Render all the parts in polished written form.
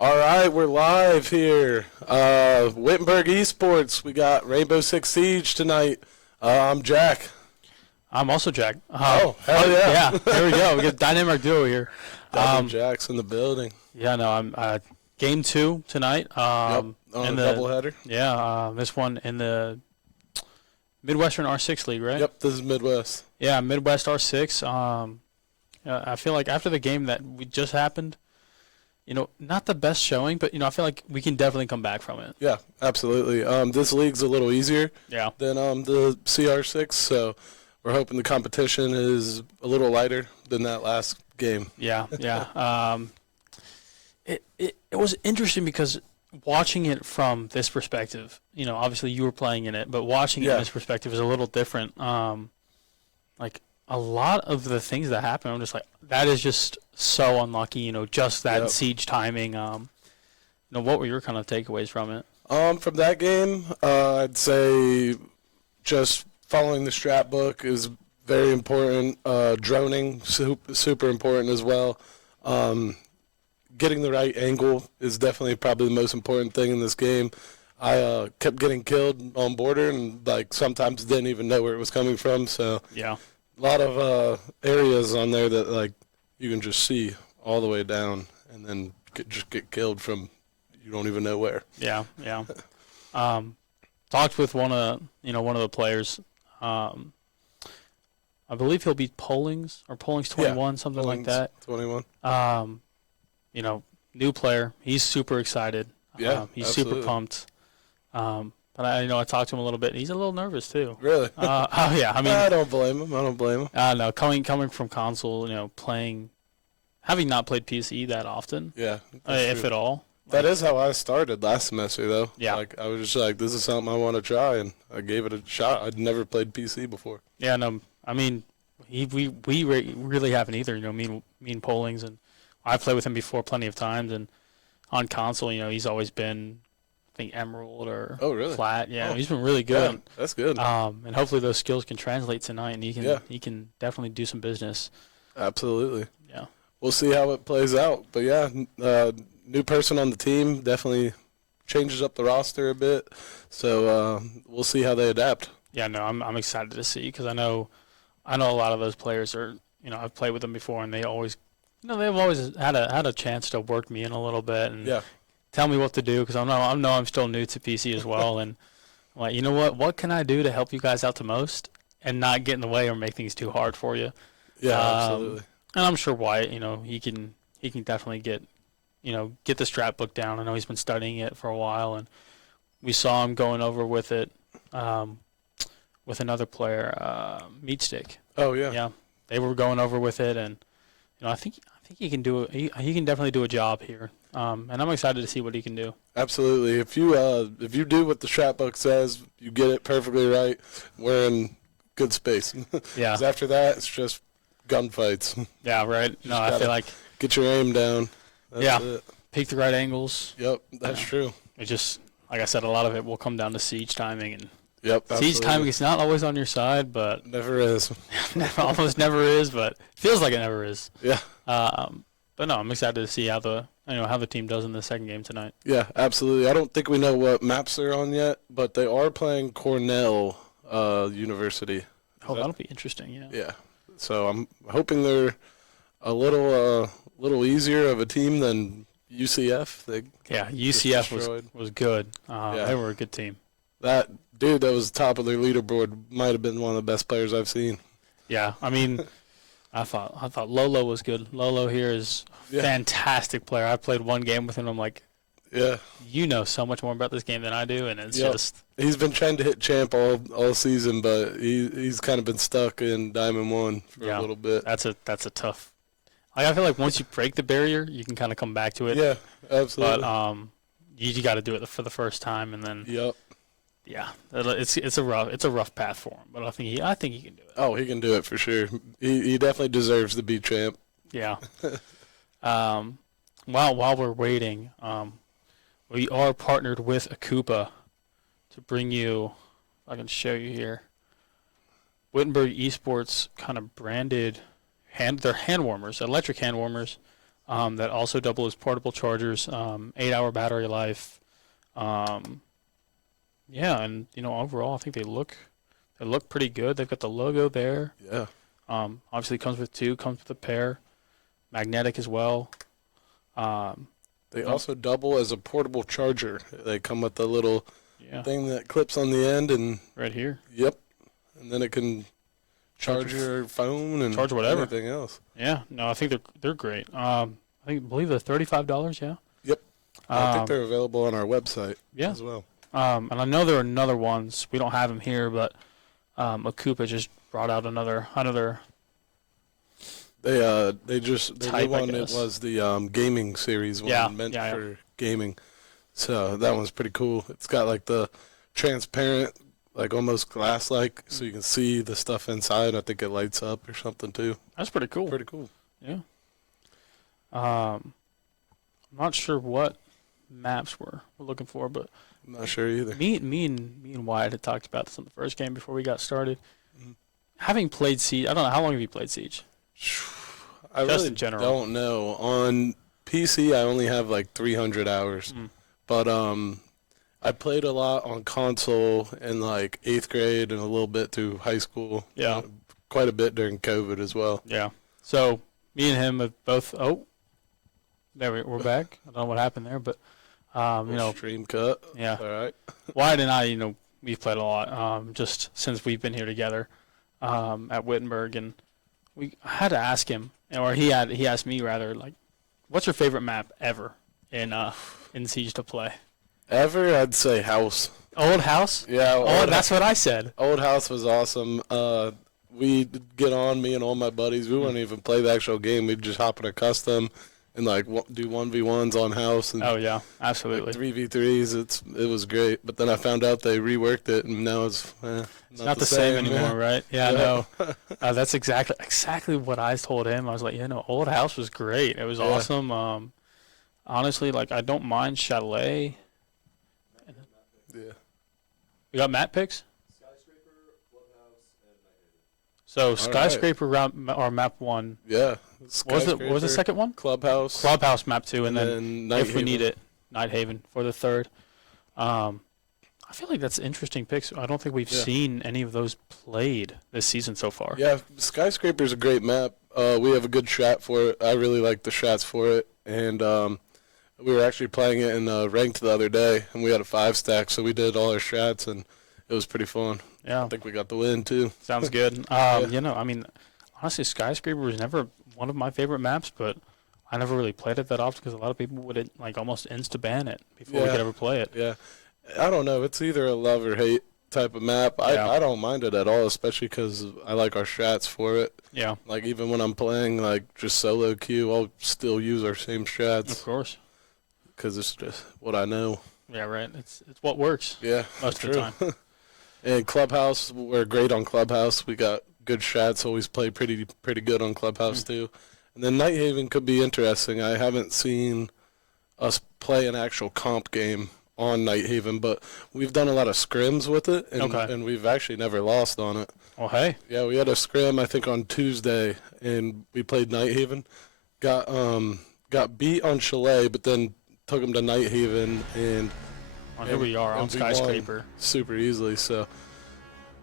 All right, we're live here. Wittenberg Esports. We got Rainbow Six Siege tonight. I'm Jack. I'm also Jack. Hell yeah. Yeah, there we go. We got dynamic duo here. Jack's in the building. Yeah, no, I'm game 2 tonight. On a doubleheader. Yeah, this one in the Midwestern R6 League, right? Yep, this is Midwest. Yeah, Midwest R6. I feel like after the game that we just happened, not the best showing, but I feel like we can definitely come back from it. Yeah, absolutely. This league's a little easier than the CR6, so we're hoping the competition is a little lighter than that last game. Yeah. It was interesting because watching it from this perspective, obviously you were playing in it, but watching it in this perspective is a little different. Like a lot of the things that happen, I'm just like, that is just so unlucky, just that siege timing. What were your kind of takeaways from it? From that game, I'd say just following the strat book is very important. Droning, super important as well. Getting the right angle is definitely probably the most important thing in this game. I kept getting killed on border and sometimes didn't even know where it was coming from. So yeah, a lot of areas on there that you can just see all the way down and then just get killed from you don't even know where. Yeah. Talked with one of the players. I believe he'll be Pollings 21, something like that. 21. New player. He's super excited. Yeah, he's absolutely. super pumped. But I talked to him a little bit. He's a little nervous too. Really? Yeah. I mean, I don't blame him. No, coming from console, playing, having not played PC that often. Yeah, if at all. That is how I started last semester, though. Yeah. I was just like, this is something I want to try, and I gave it a shot. I'd never played PC before. Yeah, no, I mean, we really haven't either. Me and Pollings, and I've played with him before plenty of times, and on console, he's always been, I think, Emerald or Flat. Yeah, he's been really good. Yeah, that's good. And hopefully those skills can translate tonight, and he can definitely do some business. Absolutely. Yeah. We'll see how it plays out, but yeah, new person on the team definitely changes up the roster a bit, so we'll see how they adapt. Yeah, no, I'm excited to see because I know a lot of those players are, I've played with them before, and they always, they've always had a chance to work me in a little bit and tell me what to do because I know I'm still new to PC as well, and I'm like, what can I do to help you guys out the most and not get in the way or make things too hard for you? Yeah, absolutely. And I'm sure Wyatt, he can definitely get the strat book down. I know he's been studying it for a while, and we saw him going over with it with another player, Meatstick. Oh yeah. Yeah, they were going over with it, and I think he can do it. He can definitely do a job here, and I'm excited to see what he can do. Absolutely. If you do what the strat book says, you get it perfectly right, we're in good space. Yeah. 'Cause after that, it's just gunfights. Yeah, right. No, I feel like get your aim down. That's it. Pick the right angles. Yep, that's true. It just, like I said, a lot of it will come down to siege timing, and absolutely. siege timing is not always on your side, but never is. Almost never is, but feels like it never is. Yeah. But no, I'm excited to see how the team does in the second game tonight. Yeah, absolutely. I don't think we know what maps they're on yet, but they are playing Cornell University. That'll be interesting. Yeah. Yeah. So I'm hoping they're a little easier of a team than UCF. UCF was good. They were a good team. That dude that was top of their leaderboard might have been one of the best players I've seen. Yeah, I mean, I thought Lolo was good. Lolo here is a fantastic player. I played one game with him. I'm like, you know so much more about this game than I do, and it's just. He's been trying to hit champ all season, but he's kind of been stuck in Diamond 1 for a little bit. That's a tough. I feel like once you break the barrier, you can kind of come back to it. Yeah, absolutely. But you got to do it for the first time, and then. Yep. Yeah, it's a rough path for him, but I think he can do it. Oh, he can do it for sure. He definitely deserves to be champ. Yeah. While we're waiting, we are partnered with Akupa to bring you. If I can show you here. Wittenberg Esports kind of branded their hand warmers, electric hand warmers. that also double as portable chargers, 8-hour battery life. Yeah, and overall, I think they look pretty good. They've got the logo there. Yeah. Obviously, comes with a pair, magnetic as well. They also double as a portable charger. They come with the little thing that clips on the end and right here. Yep, and then it can charge your phone and charge whatever, anything else. Yeah, no, I think they're great. I believe they're $35. Yeah. Yep. I think they're available on our website. As well. And I know there are another ones. We don't have them here, but Akupa just brought out another. They just the type, new one. It was the gaming series one meant for gaming. So that one's pretty cool. It's got like the transparent, like almost glass-like, so you can see the stuff inside. I think it lights up or something too. That's pretty cool. Pretty cool. Yeah. I'm not sure what maps we're looking for, but I'm not sure either. Me and Wyatt had talked about this in the first game before we got started. Having played Siege, I don't know, how long have you played Siege? I Just really in general. don't know. On PC, I only have like 300 hours. But I played a lot on console in like 8th grade and a little bit through high school. Yeah. Quite a bit during COVID as well. Yeah. So me and him have both. Oh, there we're back. I don't know what happened there, but stream cut. Yeah. All right. Wyatt and I, we've played a lot just since we've been here together at Wittenberg, and I had to ask him, or he asked me rather, like, what's your favorite map ever in Siege to play? Ever, I'd say House. Old House? Yeah. That's what I said. Old House was awesome. We'd get on, me and all my buddies. We wouldn't even play the actual game. We'd just hop in a custom and like do 1v1s on House. And oh yeah, absolutely. 3v3s. It was great. But then I found out they reworked it, and now it's not the same anymore, right? Yeah, no. That's exactly what I told him. I was like, Old House was great. It was awesome. Honestly, like, I don't mind Chalet. Yeah. We got map picks? So Skyscraper or map 1. Yeah. What was the second one? Clubhouse. Clubhouse map 2, and then if we need it, Nighthaven for the third. I feel like that's interesting picks. I don't think we've seen any of those played this season so far. Yeah, Skyscraper's a great map. We have a good shot for it. I really like the shots for it, and we were actually playing it in ranked the other day, and we had a 5-stack, so we did all our shots, and it was pretty fun. Yeah, I think we got the win too. Sounds good. Honestly, Skyscraper was never one of my favorite maps, but I never really played it that often because a lot of people would like almost insta-ban it before we could ever play it. Yeah, I don't know. It's either a love or hate type of map. I don't mind it at all, especially because I like our strats for it. Yeah. Like even when I'm playing like just solo queue, I'll still use our same strats. Of course. Because it's just what I know. Yeah, right. It's what works. Yeah, most of the time. And Clubhouse, we're great on Clubhouse. We got good shots. Always play pretty good on Clubhouse too. And then Nighthaven could be interesting. I haven't seen us play an actual comp game on Nighthaven, but we've done a lot of scrims with it, and we've actually never lost on it. Oh, hey. Yeah, we had a scrim I think on Tuesday, and we played Nighthaven. Got beat on Chalet, but then took them to Nighthaven, and here we are on Skyscraper. Super easily, so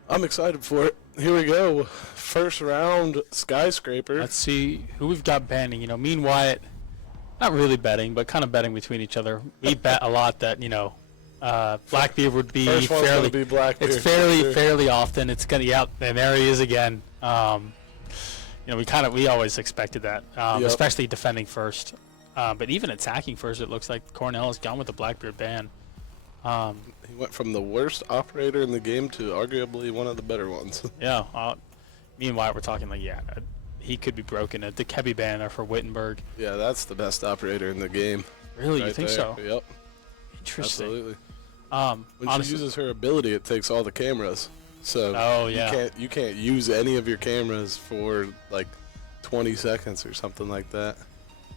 I'm excited for it. Here we go. First round, Skyscraper. Let's see who we've got banning. Me and Wyatt, not really betting, but kind of betting between each other. We bet a lot that, Blackbeard would be First one's fairly. Gonna be Blackbeard. It's fairly often. It's gonna and there he is again. We always expected that, especially defending first. But even attacking first, it looks like Cornell has gone with the Blackbeard ban. He went from the worst operator in the game to arguably one of the better ones. Yeah. Me and Wyatt were talking he could be broken. A Dekebi banner for Wittenberg. Yeah, that's the best operator in the game. Really? You think so? Yep. Interesting. Absolutely. When honestly, she uses her ability, it takes all the cameras. So you can't use any of your cameras for like 20 seconds or something like that.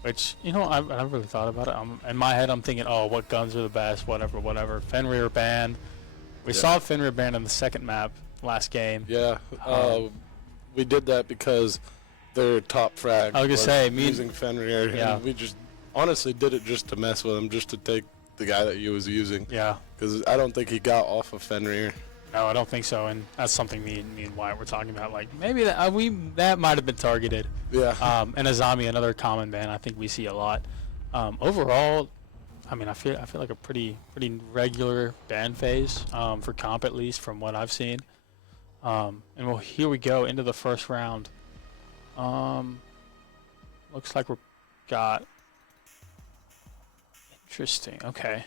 Which, I never really thought about it. In my head, I'm thinking, what guns are the best, whatever. Fenrir banned. We saw Fenrir banned on the second map last game. Yeah. We did that because their top frag. I was gonna say, using Fenrir. Yeah. And we just honestly did it just to mess with him, just to take the guy that he was using. Yeah. Because I don't think he got off of Fenrir. No, I don't think so, and that's something me and Wyatt were talking about. Like maybe that might have been targeted. Yeah. And Azami, another common ban, I think we see a lot. Overall, I mean, I feel like a pretty regular ban phase for comp, at least from what I've seen. And well, here we go into the first round. Looks like we've got interesting. Okay.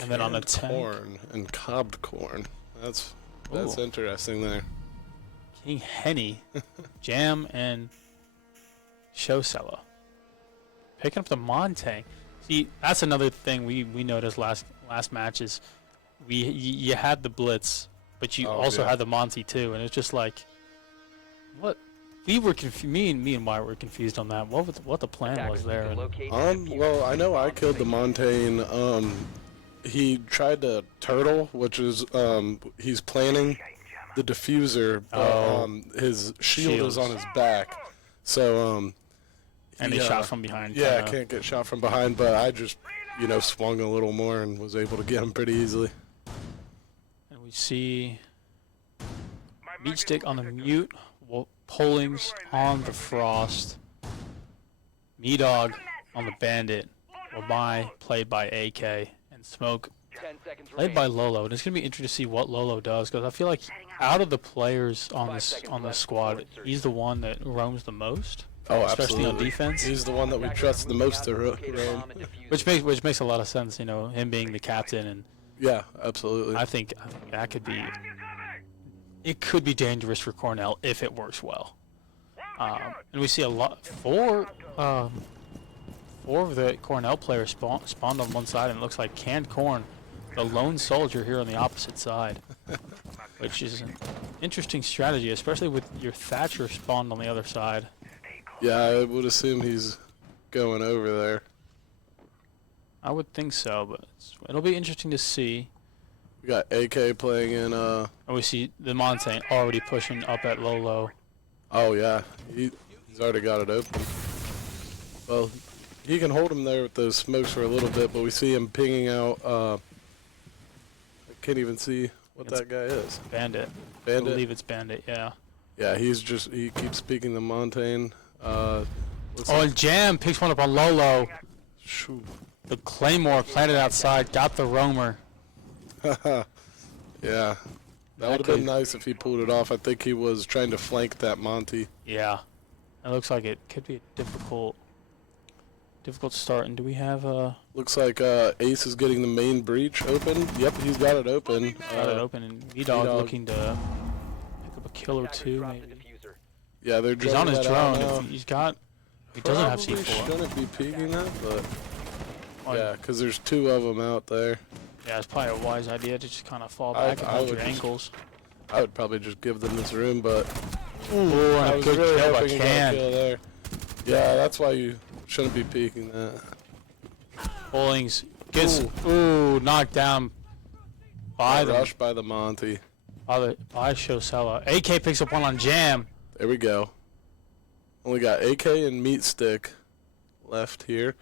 And then on the tank, corn and cobbed corn. That's interesting there. King Henny, Jam, and Shosella. Picking up the Montang. See, that's another thing we noticed last matches. You had the Blitz, but you also had the Monty too, and it's just like, what? We were me and Wyatt were confused on that. What the plan was there? Well, I know I killed the Montaigne. He tried to turtle, which is he's planning the diffuser, but his shield is on his back, so and he shot from behind. Yeah, can't get shot from behind, but I just swung a little more and was able to get him pretty easily. And we see Meat Stick on the mute, Pollings on the Frost, Me Dog on the Bandit, Wabai played by AK, and Smoke played by Lolo. And it's gonna be interesting to see what Lolo does, because I feel like out of the players on the squad, he's the one that roams the most. Oh, especially absolutely. On defense. He's the one that we trust the most to roam. Which makes a lot of sense, him being the captain, and yeah, absolutely. I think that could be. It could be dangerous for Cornell if it works well. And we see a lot. Four of the Cornell players spawned on one side, and it looks like Canned Corn, the lone soldier, here on the opposite side, which is an interesting strategy, especially with your Thatcher spawned on the other side. Yeah, I would assume he's going over there. I would think so, but it'll be interesting to see. We got AK playing in. And we see the Montaigne already pushing up at Lolo. Oh yeah, he's already got it open. Well, he can hold him there with those smokes for a little bit, but we see him pinging out. I can't even see what that guy is. Bandit. Bandit. I believe it's Bandit. Yeah. Yeah, he keeps speaking the Montaigne. And Jam picks one up on Lolo. Shoot. The Claymore planted outside, got the roamer. Yeah. That would have been nice if he pulled it off. I think he was trying to flank that Monty. Yeah. It looks like it could be a difficult start. And do we have Looks like Ace is getting the main breach open. Yep, he's got it open. And V-Dog looking to pick up a kill or two, maybe. Yeah, they're He's on his drone. He doesn't have C4. C4. Shouldn't be peeking that, but yeah, because there's two of them out there. Yeah, it's probably a wise idea to just kind of fall back and hold your ankles. I would probably just give them this room, but and a good really kill by hoping he got a Can. kill there. Yeah, that's why you shouldn't be peeking that. Pollings gets knocked down by the rush by the Monty. by Shosella. AK picks up one on Jam. There we go. Only got AK and Meat Stick left here.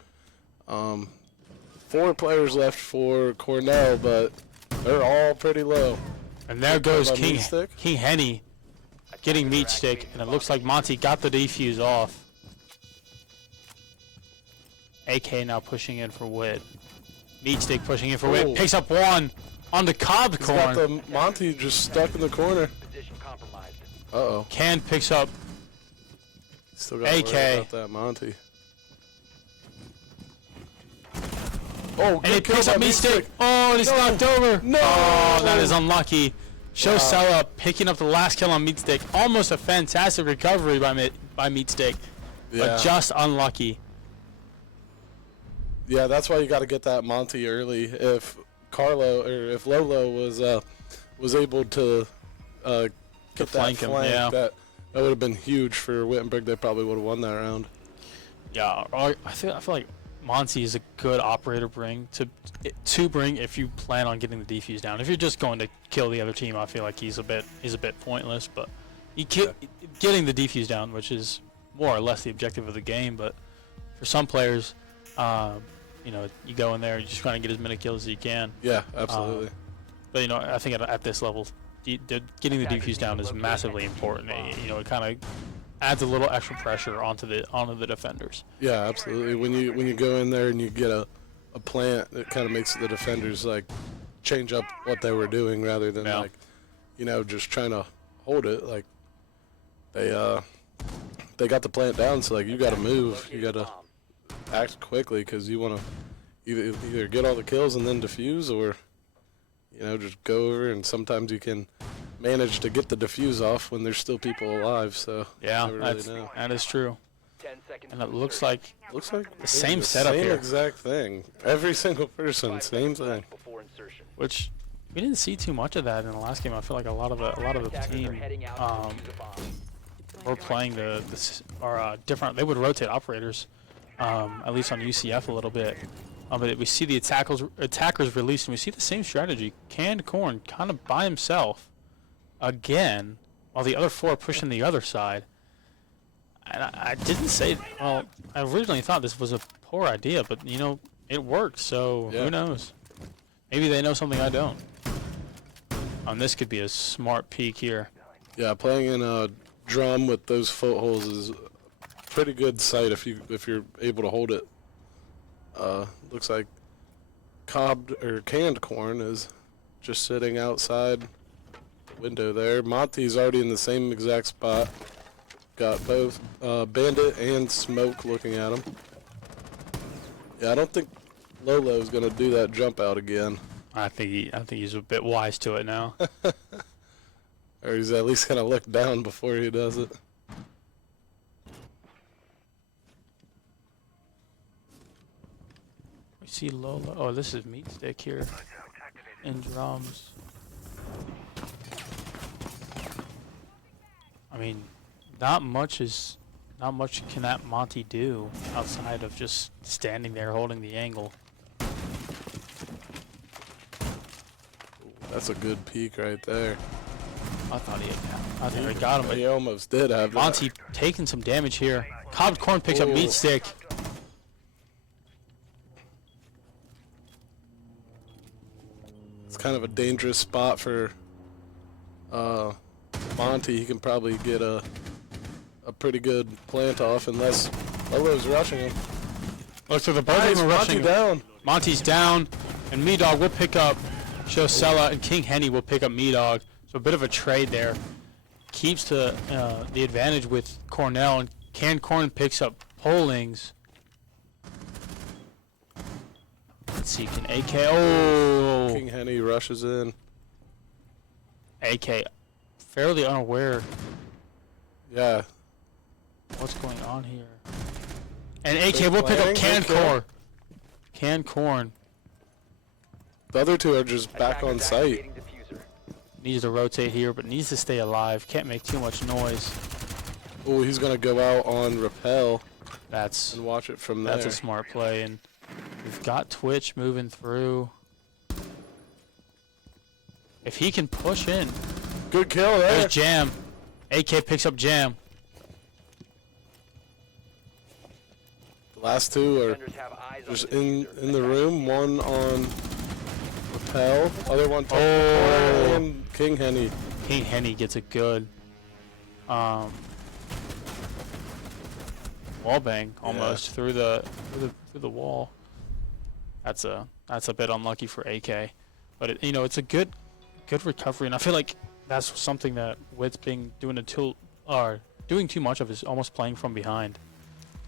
4 players left for Cornell, but they're all pretty low. And there goes King Meat Henny getting Meat Stick, and it looks like Monty got the defuse off. AK now pushing in for Wit. Meat Stick pushing in for Wit. Picks up one on the cobbed corn. Got the Monty just stuck in the corner. Uh-oh. Can picks up Still got AK. to worry about that Monty. Oh, and he picks up Meat Stick. Oh, and he's knocked over. No! Oh, that is unlucky. Shosella picking up the last kill on Meat Stick. Almost a fantastic recovery by Meat Stick, but just unlucky. Yeah, that's why you got to get that Monty early. If Lolo was able to get that flank, that would have been huge for Wittenberg. They probably would have won that round. Yeah, I feel like Monty is a good operator to bring if you plan on getting the defuse down. If you're just going to kill the other team, I feel like he's a bit pointless. But getting the defuse down, which is more or less the objective of the game. But for some players, you go in there and you're just trying to get as many kills as you can. Yeah, absolutely. But I think at this level, getting the defuse down is massively important. It kind of adds a little extra pressure onto the defenders. Yeah, absolutely. When you go in there and you get a plant, it kind of makes the defenders like change up what they were doing rather than just trying to hold it. Like they got the plant down, so like you got to move, you got to act quickly because you want to either get all the kills and then defuse, or just go over. And sometimes you can manage to get the defuse off when there's still people alive. So yeah, that is true. And it looks like the same setup here. Same exact thing. Every single person, same thing. Which we didn't see too much of that in the last game. I feel like a lot of the team were playing different. They would rotate operators, at least on UCF a little bit. But we see the attackers released, and we see the same strategy. Canned Corn kind of by himself again, while the other four are pushing the other side. And I didn't say, well, I originally thought this was a poor idea, but, it worked, so who knows? Maybe they know something I don't. This could be a smart peek here. Yeah, playing in a drum with those footholds is a pretty good sight if you're able to hold it. Looks like Canned Corn is just sitting outside the window there. Monty's already in the same exact spot. Got both Bandit and Smoke looking at him. Yeah, I don't think Lolo's gonna do that jump out again. I think he's a bit wise to it now. Or he's at least gonna look down before he does it. We see Lolo. Oh, this is Meat Stick here in drums. I mean, not much can that Monty do outside of just standing there holding the angle. That's a good peek right there. I thought he got him. But he almost did have Monty taking some damage here. Cobbed Corn picks up Meat Stick. It's kind of a dangerous spot for Monty. He can probably get a pretty good plant off unless Lolo's rushing him. Looks like the both of them are rushing him. Down. Monty's down, and Me-Dog will pick up Shosella, and King Henny will pick up Me-Dog. So a bit of a trade there. Keeps the advantage with Cornell, and Canned Corn picks up Polings. Let's see, can AK... Oh! King Henny rushes in. AK fairly unaware. Yeah. What's going on here? And AK will pick up Canned Corn. Canned Corn. The other two are just back on site. Needs to rotate here, but needs to stay alive. Can't make too much noise. Oh, he's going to go out on Repel. And watch it from there. That's a smart play. And we've got Twitch moving through. If he can push in. Good kill there. There's Jam. AK picks up Jam. The last two are just in the room. One on Repel, other one and King Henny. King Henny gets a good wall bang almost through the wall. That's a bit unlucky for AK, but it's a good recovery, and I feel like that's something that Witt's doing too much of is almost playing from behind.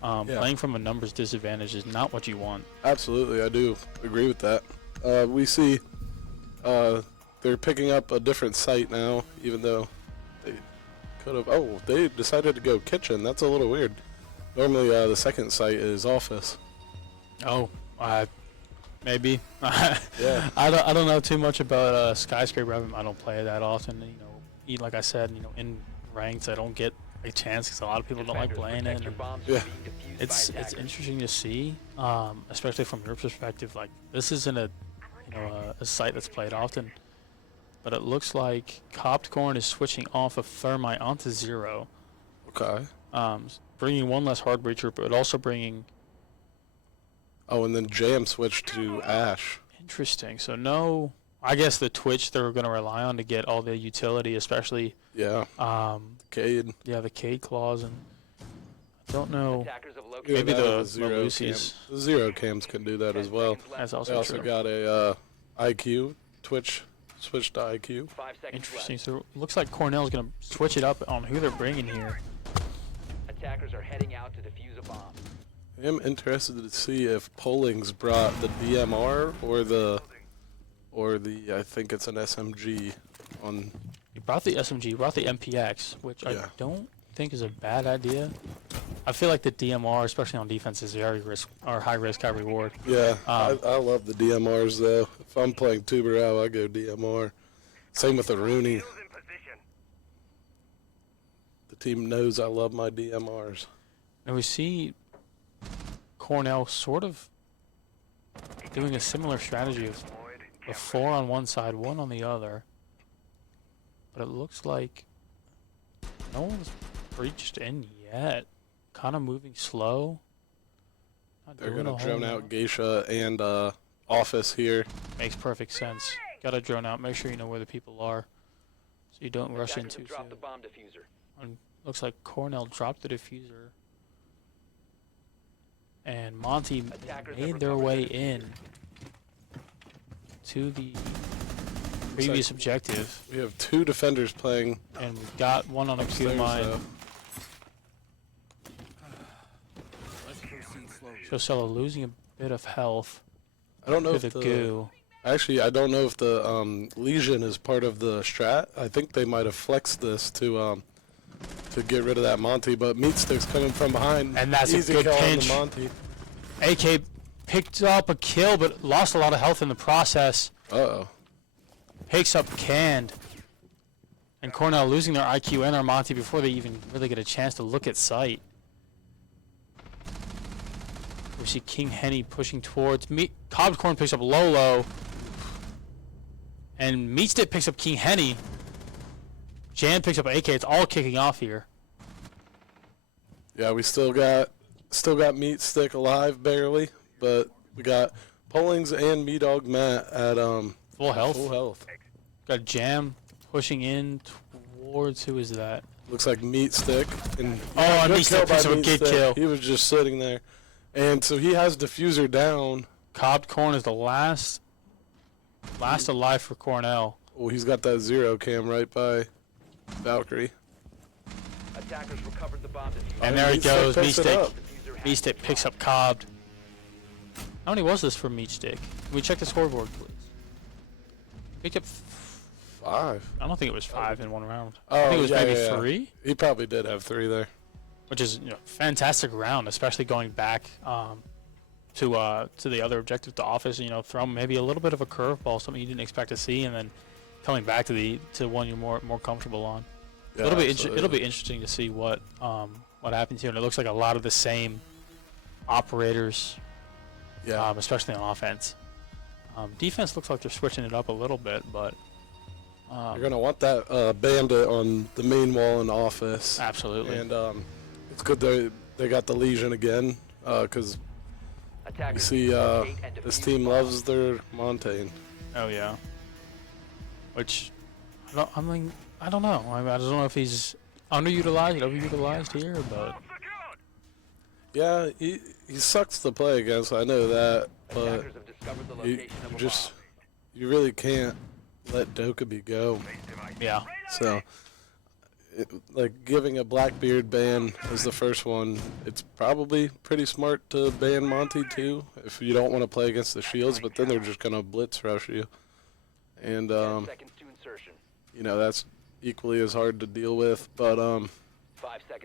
Playing from a numbers disadvantage is not what you want. Absolutely, I do agree with that. We see they're picking up a different site now, even though they could have. Oh, they decided to go kitchen. That's a little weird. Normally, the second site is office. Oh, maybe. Yeah. I don't know too much about Skyscraper. I don't play it that often. Like I said, in ranks, I don't get a chance because a lot of people don't like playing it. Yeah. It's interesting to see, especially from your perspective. Like, this isn't a site that's played often, but it looks like Cobbed Corn is switching off of Thermite onto Zero. Okay. bringing one less hard breacher, but also bringing. Oh, and then Jam switched to Ash. Interesting. So no, I guess the Twitch they're going to rely on to get all the utility, especially. Yeah. Cade. Yeah, the Cade claws, and I don't know. Maybe the zero Lucy's. The zero cams can do that as well. That's also They also true. got a IQ Twitch. Switch to IQ. Interesting. So it looks like Cornell's going to switch it up on who they're bringing here. Attackers are heading out to defuse a bomb. I am interested to see if Pollings brought the DMR or the I think it's an SMG on. He brought the SMG, he brought the MPX, which I don't think is a bad idea. I feel like the DMR, especially on defense, is very high risk, high reward. Yeah, I love the DMRs though. If I'm playing Tuberau, I go DMR. Same with the Rooney. The team knows I love my DMRs. And we see Cornell sort of doing a similar strategy of 4 on one side, 1 on the other. But it looks like no one's breached in yet. Kind of moving slow. They're going to drone out Geisha and Office here. Makes perfect sense. Got to drone out. Make sure you know where the people are, so you don't rush in too soon. The bomb diffuser. And looks like Cornell dropped the diffuser, and Monty made their way in to the previous objective. We have 2 defenders playing, and we got one on a Q mine. Josella losing a bit of health. I don't know to if the goo. Actually, I don't know if the Legion is part of the strat. I think they might have flexed this to get rid of that Monty, but Meat Stick's coming from behind. And that's Easy a good kill pinch. on the Monty. AK picked up a kill, but lost a lot of health in the process. Uh-oh. Picks up Canned. And Cornell losing their IQ and their Monty before they even really get a chance to look at sight. We see King Henny pushing towards Cobbed Corn picks up Lolo. And Meatstick picks up King Henny. Jan picks up AK. It's all kicking off here. Yeah, we still got Meat Stick alive barely, but we got Pollings and Me Dog Matt at full health. Full health. Got Jam pushing in towards who is that? Looks like Meat Stick. And and Meat Stick picks up a good kill. He was just sitting there. And so he has Diffuser down. Cobbed Corn is the last alive for Cornell. Oh, he's got that zero cam right by Valkyrie. Attackers recovered the bomb diffuser. And there he goes, Meat Stick. Diffuser Meat Stick picks up Cobbed. How many was this for Meat Stick? Can we check the scoreboard, please? Picked up 5. I don't think it was 5 in one round. Oh, I think it was maybe yeah. 3. He probably did have 3 there. Which is fantastic round, especially going back to the other objective, to Office. Throw maybe a little bit of a curveball, something you didn't expect to see, and then coming back to one you're more comfortable on. Yeah, It'll be interesting to see what happens here, and it looks like a lot of the same operators, especially on offense. Defense looks like they're switching it up a little bit, but you're gonna want that bandit on the main wall in Office. Absolutely. And it's good they got the Legion again, because you see this team loves their Montaigne. Oh yeah. Which I don't know. I don't know if he's underutilized, overutilized here, but yeah, he sucks to play against. I know that, but you really can't let Dokkaebi go. Yeah. So, like giving a Blackbeard ban as the first one, it's probably pretty smart to ban Monty too if you don't want to play against the shields. But then they're just gonna blitz rush you, and that's equally as hard to deal with. But I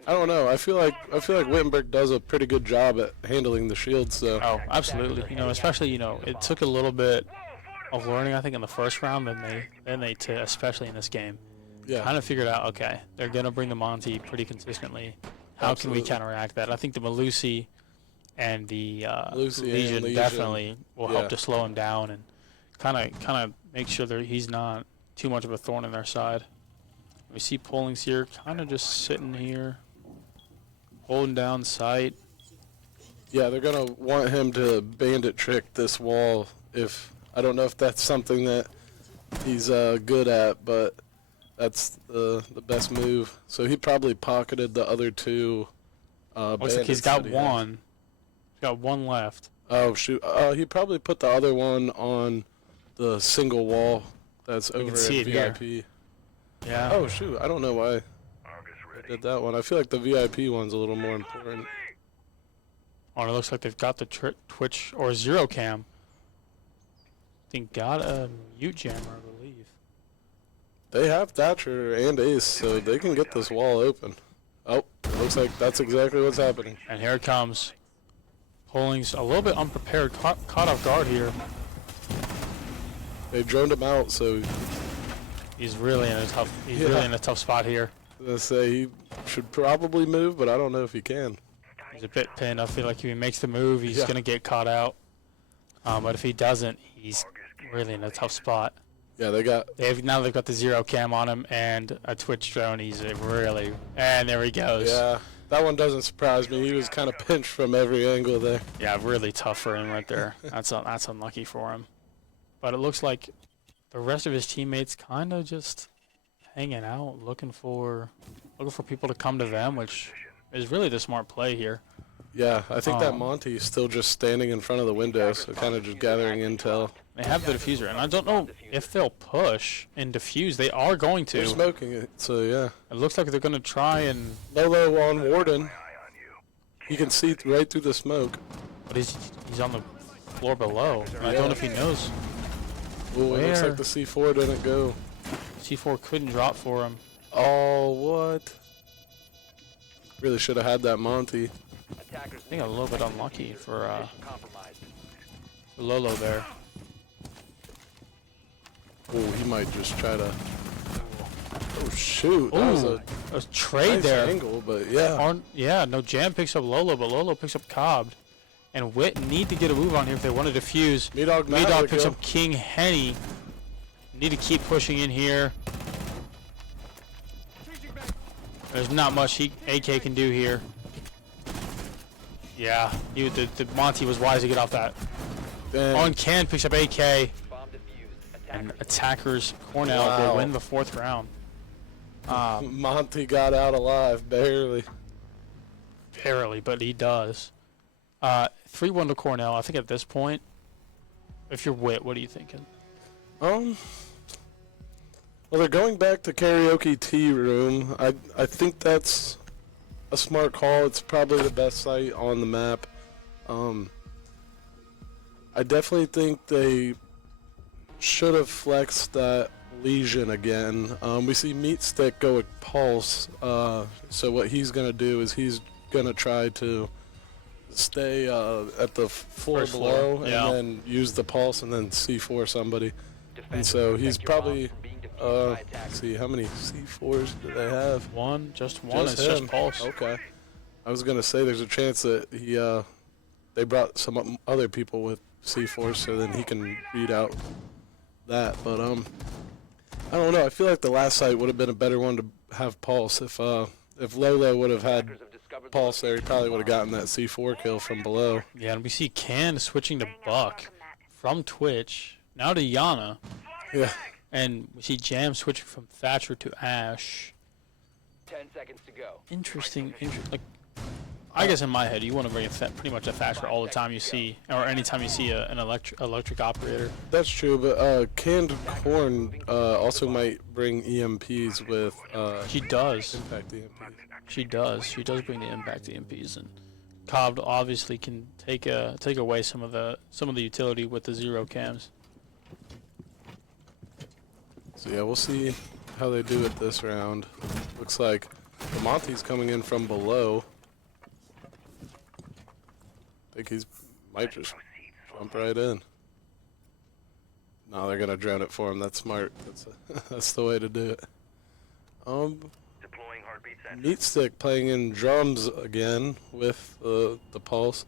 don't know. I feel like Wittenberg does a pretty good job at handling the shields. So. Oh, absolutely. Especially it took a little bit of learning, I think, in the first round, then they especially in this game. Yeah. Kind of figured out, okay, they're gonna bring the Monty pretty consistently. How can we counteract that? I think the Malusi and the Legion definitely will help to slow him down and kind of make sure that he's not too much of a thorn in their side. We see Pollings here, kind of just sitting here. holding down sight. Yeah, they're gonna want him to bandit trick this wall. I don't know if that's something that he's good at, but that's the best move. So he probably pocketed the other two. Looks like he's got one. He's got one left. Oh shoot! He probably put the other one on the single wall that's over at VIP. Here. Yeah. Oh shoot! I don't know why I did that one. I feel like the VIP one's a little more important. Oh, and it looks like they've got the Twitch or Zero Cam. I think got a mute jammer, I believe. They have Thatcher and Ace, so they can get this wall open. Oh, looks like that's exactly what's happening. And here it comes. Polling's a little bit unprepared, caught off guard here. They droned him out, so he's really in a tough. He's really in a tough spot here. I was gonna say he should probably move, but I don't know if he can. He's a bit pinned. I feel like if he makes the move, he's gonna get caught out. But if he doesn't, he's really in a tough spot. Yeah, they've got the Zero Cam on him and a Twitch drone. He's really, and there he goes. Yeah, that one doesn't surprise me. He was kind of pinched from every angle there. Yeah, really tough for him right there. That's unlucky for him. But it looks like the rest of his teammates kind of just hanging out, looking for people to come to them, which is really the smart play here. Yeah, I think that Monty is still just standing in front of the window, so kind of just gathering intel. They have the diffuser, and I don't know if they'll push and defuse. They are going to. They're smoking it, so yeah. It looks like they're going to try and... Lolo on Warden. You can see right through the smoke. But he's on the floor below. I don't know if he knows. Ooh, it looks like the C4 didn't go. C4 couldn't drop for him. Oh, what? Really should have had that Monty. I think a little bit unlucky for Lolo there. Oh, he might just try to... Oh, shoot. That was a trade nice there. angle, but yeah. No, Jam picks up Lolo, but Lolo picks up Cobbed. And Wit need to get a move on here if they want to defuse. Meat-Dog picks up King Henny. Need to keep pushing in here. There's not much AK can do here. Yeah, the Monty was wise to get off that. On Can picks up AK. And attackers Cornell will win the 4th round. Monty got out alive, barely. Barely, but he does. 3-1 to Cornell. I think at this point, if you're Wit, what are you thinking? Well, they're going back to karaoke tea room. I think that's a smart call. It's probably the best site on the map. I definitely think they should have flexed that Legion again. We see Meat Stick go with Pulse. So what he's gonna do is he's gonna try to stay at the floor below and then use the Pulse and then C4 somebody. And so he's probably, let's see, how many C4s do they have? One, just one. It's him. just Pulse. Okay. I was gonna say there's a chance that they brought some other people with C4 so then he can read out that. But I don't know. I feel like the last site would have been a better one to have Pulse. If Lolo would have had Pulse there, he probably would have gotten that C4 kill from below. Yeah, and we see Can switching to Buck from Twitch now to Yana. Yeah. And we see Jam switching from Thatcher to Ash. 10 seconds to go. Interesting. Like, I guess in my head, you want to bring pretty much a Thatcher all the time you see, or anytime you see an electric operator. That's true, but Canned Corn also might bring EMPs with. She does. Impact EMPs. She does. She does bring the impact EMPs, and Cobb obviously can take away some of the utility with the Zero Cams. So yeah, we'll see how they do it this round. Looks like the Monty's coming in from below. I think he's might just jump right in. No, they're gonna drone it for him. That's smart. That's the way to do it. Meat Stick playing in drums again with the Pulse.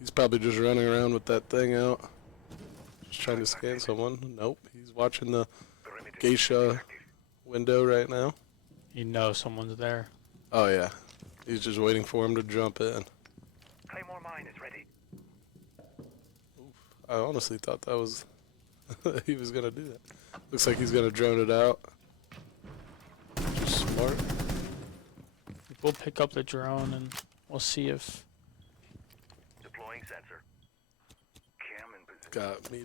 He's probably just running around with that thing out, just trying to scan someone. Nope, he's watching the Geisha window right now. You know someone's there. Oh yeah, He's just waiting for him to jump in. Claymore mine is ready. I honestly thought that was he was gonna do that. Looks like he's gonna drone it out. Just smart. We'll pick up the drone and we'll see if Deploying sensor. Cam in position. Got me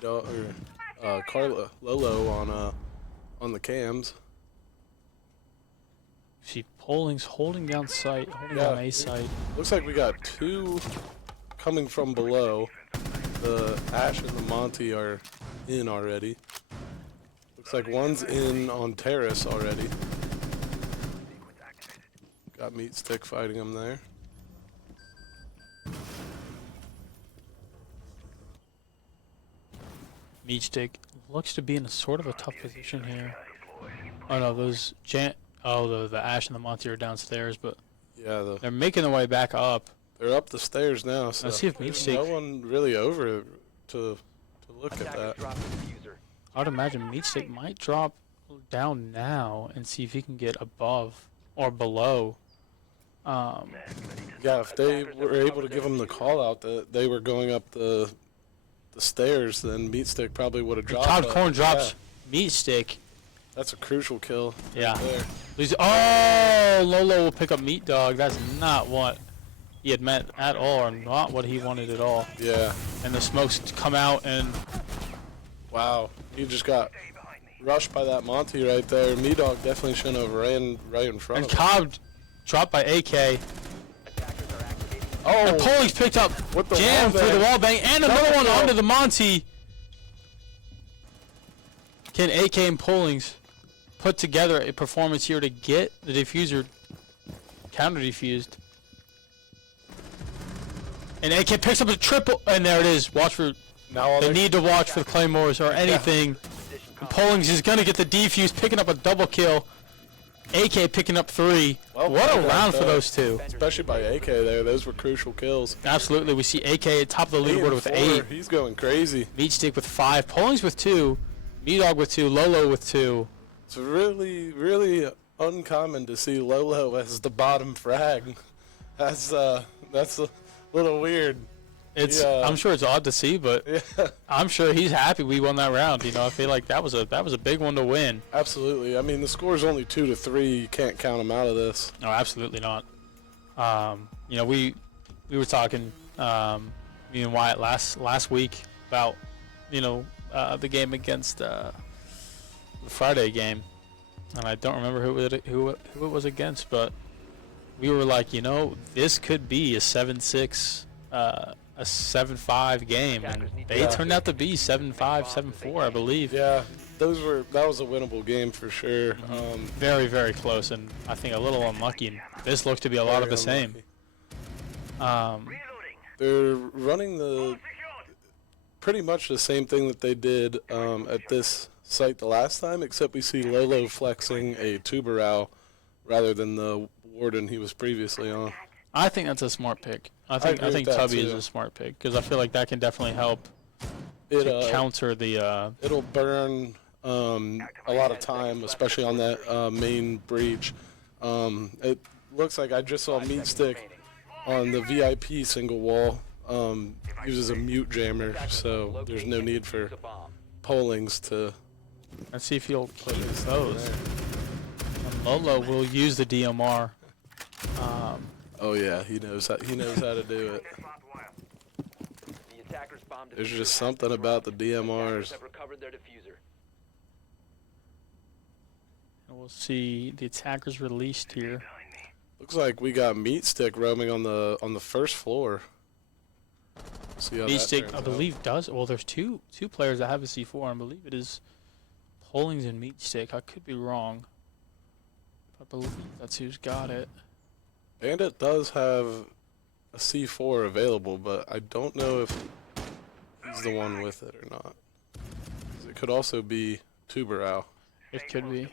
or Carla Lolo on the cams. see Polling's holding down sight, holding down A site. Looks like we got two coming from below. The Ash and the Monty are in already. Looks like one's in on terrace already. Got Meat Stick fighting him there. Meat Stick looks to be in a sort of a tough position here. Oh no, those the Ash and the Monty are downstairs, but Yeah, they're making their way back up. they're up the stairs now. So Let's see if Meat there's Stick. no one really over to look at Attackers that. drop the diffuser. I would imagine Meat Stick might drop down now and see if he can get above or below. Yeah, if they were able to give him the call out that they were going up the stairs, then Meat Stick probably would have dropped. Todd it. Corn drops Yeah, Meat Stick. that's a crucial kill. Yeah. There. Oh, Lolo will pick up Meat Dog. That's not what he had meant at all, or not what he wanted at all. Yeah. And the smokes come out, and Wow. He just got rushed by that Monty right there. Me Dog definitely shouldn't have ran right in front of him. Cobb dropped by AK. Attackers are activating. And Oh, Polly's picked up with the Jam wall through the bang. wall bang, and another Double one kill. onto the Monty. Can AK and Pollings put together a performance here to get the diffuser counter defused? And AK picks up a triple, and there it is. Watch for. now all They they need to watch for the claymores or anything. Position And Pollings is gonna get the defuse, picking up a double kill. AK picking up 3. Well What a played right round for there. those two. especially by AK there. Those were crucial kills. Absolutely, we see AK at top of the Eight leaderboard and with 4. 8. He's going crazy. Meat Stick with 5. Pollings with 2. Meat-Dog with 2. Lolo with 2. It's really, really uncommon to see Lolo as the bottom frag. That's a little weird. It's Yeah. I'm sure it's odd to see, but Yeah, I'm sure he's happy we won that round. You know, I feel like that was a big one to win. absolutely. I mean, the score's only 2-3. You can't count him out of this. No, absolutely not. You know, we were talking me and Wyatt last week about the game against the Friday game, and I don't remember who it was against, but we were like, this could be a 7-6, a 7-5 game, and they turned out to be 7-5, 7-4, I believe. Yeah, that was a winnable game for sure. Very, very close, and I think a little unlucky. And this looked to be a lot of the same. Unlucky. They're running pretty much the same thing that they did at this site the last time, except we see Lolo flexing a Tuberow rather than the Warden he was previously on. I think that's a smart pick. I agree think with that Tubby is too. a smart pick because I feel like that can definitely help It to counter the. it'll burn a lot of time, especially on that main breach. It looks like I just saw Meat Stick on the VIP single wall. Uses a mute jammer, so there's no need for Pollings to. Let's see if he'll place those. And Lolo will use the DMR. Oh yeah, he knows how to do it. The attackers bombed There's just something about the DMRs. have recovered their diffuser. And we'll see the attackers released here. Looks like we got Meat Stick roaming on the first floor. See how Meat that Stick, turns I out. believe, does. Well, there's two players that have a C4. I believe it is Pollings and Meat Stick. I could be wrong. I believe that's who's got it. Bandit does have a C4 available, but I don't know if he's the one with it or not. 'Cause it could also be Tuberow. It could be.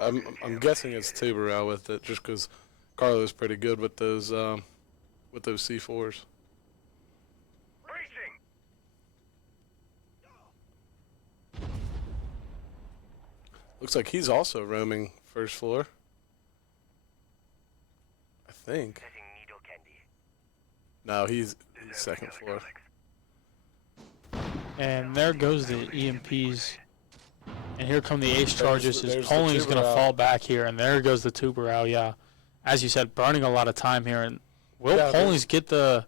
I'm guessing it's Tuberow with it, just because Carlo's pretty good with those C4s. Breaching. Looks like he's also roaming first floor. I think. Setting No, he's second floor. And there goes the EMPs. And here come the ace charges. His there's the Polling's going to tuber fall back here. And there goes the tuber out, yeah. As you said, burning a lot of time here. And will Yeah, Polling's get the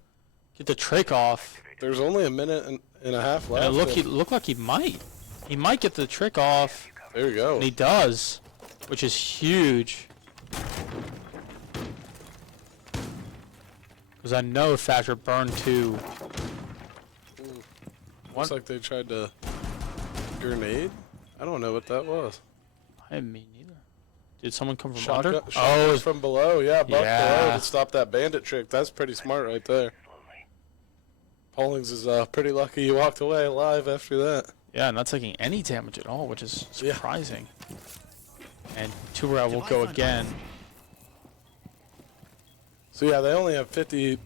trick off? There's only a minute and a half left. And it looked like he might. He might get the trick off. There you go. And he does, which is huge. Because I know Thatcher burned too. Looks like they tried to grenade. I don't know what that was. I mean, neither. Did someone come from Shotgun, under? shotgun from below. Yeah, buck Yeah. below to stop that bandit trick. That's pretty smart right there. Pollings is pretty lucky he walked away alive after that. Yeah, not taking any damage at all, which is surprising. And Tuberau will go again. So yeah, they only have 50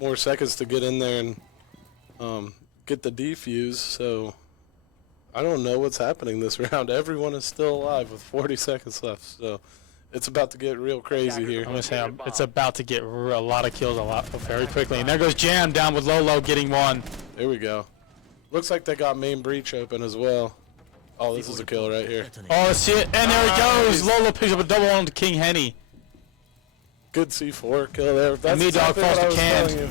more seconds to get in there and get the defuse. So I don't know what's happening this round. Everyone is still alive with 40 seconds left. So it's about to get real crazy here. I'm gonna say it's about to get a lot of kills very quickly. And there goes Jam down with Lolo getting one. There we go. Looks like they got main breach open as well. Oh, this is a kill right here. Oh, let's see it. And there he goes. Lolo picks up a double on to King Henny. Good C4 kill there. That's And Me-Dog exactly falls what I to was Can. telling you.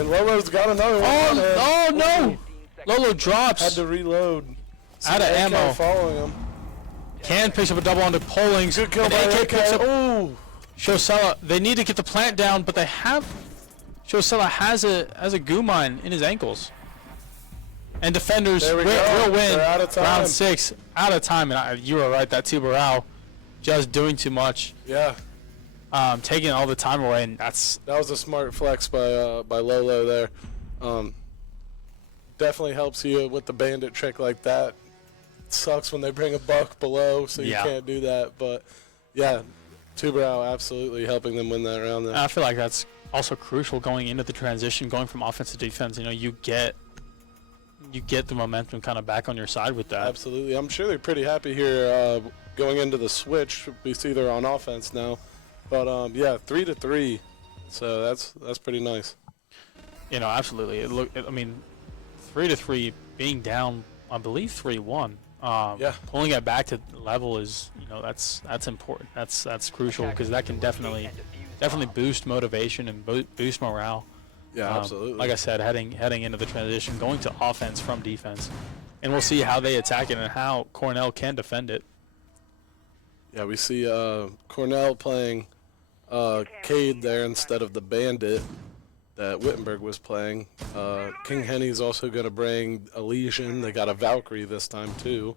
And Lolo's got another one. Oh no! Lolo drops. Had to reload. Out of AK ammo. Following him. Can picks up a double onto Pollings. Good kill And by AK picks up Oh, Shosella. They need to get the plant down, but they have. Shosella has a goo mine in his ankles. And defenders There we will go. win They're out of time. round 6. Out of time, and you were right. That Tuberau just doing too much, yeah. taking all the time away, and that's That was a smart flex by Lolo there. Definitely helps you with the bandit trick like that. Sucks when they bring a buck below, so you can't do that. But yeah, Tuberau absolutely helping them win that round. There. I feel like that's also crucial going into the transition, going from offense to defense. You know, you get the momentum kind of back on your side with that. Absolutely. I'm sure they're pretty happy here going into the switch. We see they're on offense now. But yeah, 3-3. So that's pretty nice. You know, absolutely. I mean, 3-3 being down, I believe 3-1. Pulling it back to level is, you know, that's important. That's crucial because that can definitely boost motivation and boost morale. Yeah, absolutely. Like I said, heading into the transition, going to offense from defense, and we'll see how they attack it and how Cornell can defend it. Yeah, we see Cornell playing Cade there instead of the Bandit that Wittenberg was playing. King Henny's also going to bring a Legion. They got a Valkyrie this time too.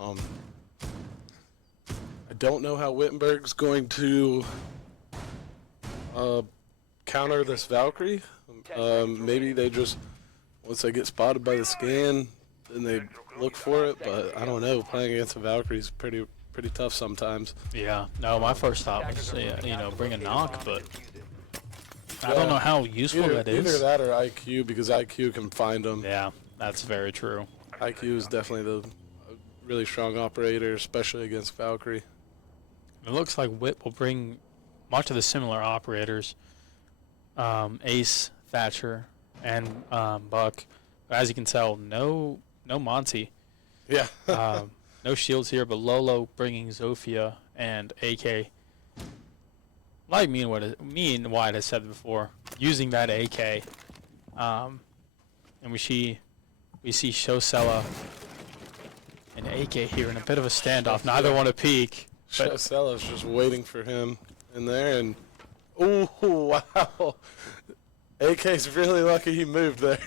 I don't know how Wittenberg's going to counter this Valkyrie. Maybe they just, once they get spotted by the scan, then they look for it. But I don't know. Playing against a Valkyrie is pretty tough sometimes. Yeah. No, my first thought was, bring a knock, but I don't know how useful that is. Either that or IQ, because IQ can find them. Yeah, that's very true. IQ is definitely a really strong operator, especially against Valkyrie. It looks like Whip will bring much of the similar operators, Ace, Thatcher, and Buck. But as you can tell, no Monty. Yeah. No shields here, but Lolo bringing Zofia and AK. Like me and Wyatt has said before, using that AK, and we see Shosella and AK here in a bit of a standoff. Neither want to peek. Shosella's just waiting for him in there, and oh wow, AK's really lucky he moved there.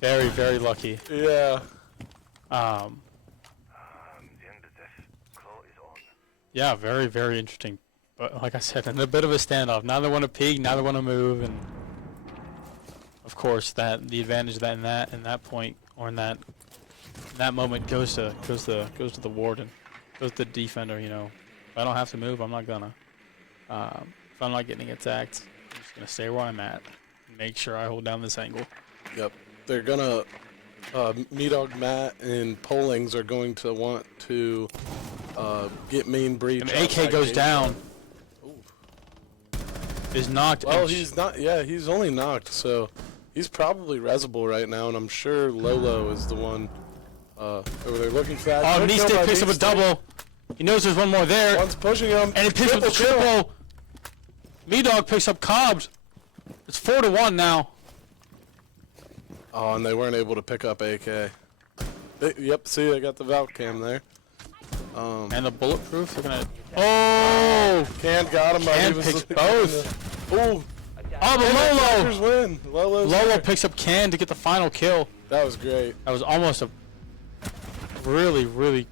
Very, very lucky. Yeah. Yeah, very, very interesting. But like I said, in a bit of a standoff. Neither want to peek, neither want to move, and of course the advantage that in that point or in that moment goes to the warden, goes to the defender. You know, if I don't have to move, I'm not gonna. If I'm not getting attacked, I'm just gonna stay where I'm at. Make sure I hold down this angle. Yep. They're gonna. Me-Dog Matt and Pollings are going to want to get main breach. And AK goes down. is knocked. Well, he's not. Yeah, he's only knocked, so he's probably resible right now, and I'm sure Lolo is the one over there looking for that. Oh, Meatstick picks up a double. He knows there's one more there. One's pushing him. And he picks up the triple. Me-Dog picks up Cobbs. It's 4-1 now. Oh, and they weren't able to pick up AK. Yep, see, they got the Valk cam there. And the bulletproof, they're gonna. Oh! Can got him. Can picks both. Oh, Oh, but Attackers win. Lolo picks up Can to get the final kill. That was great. That was almost a really, really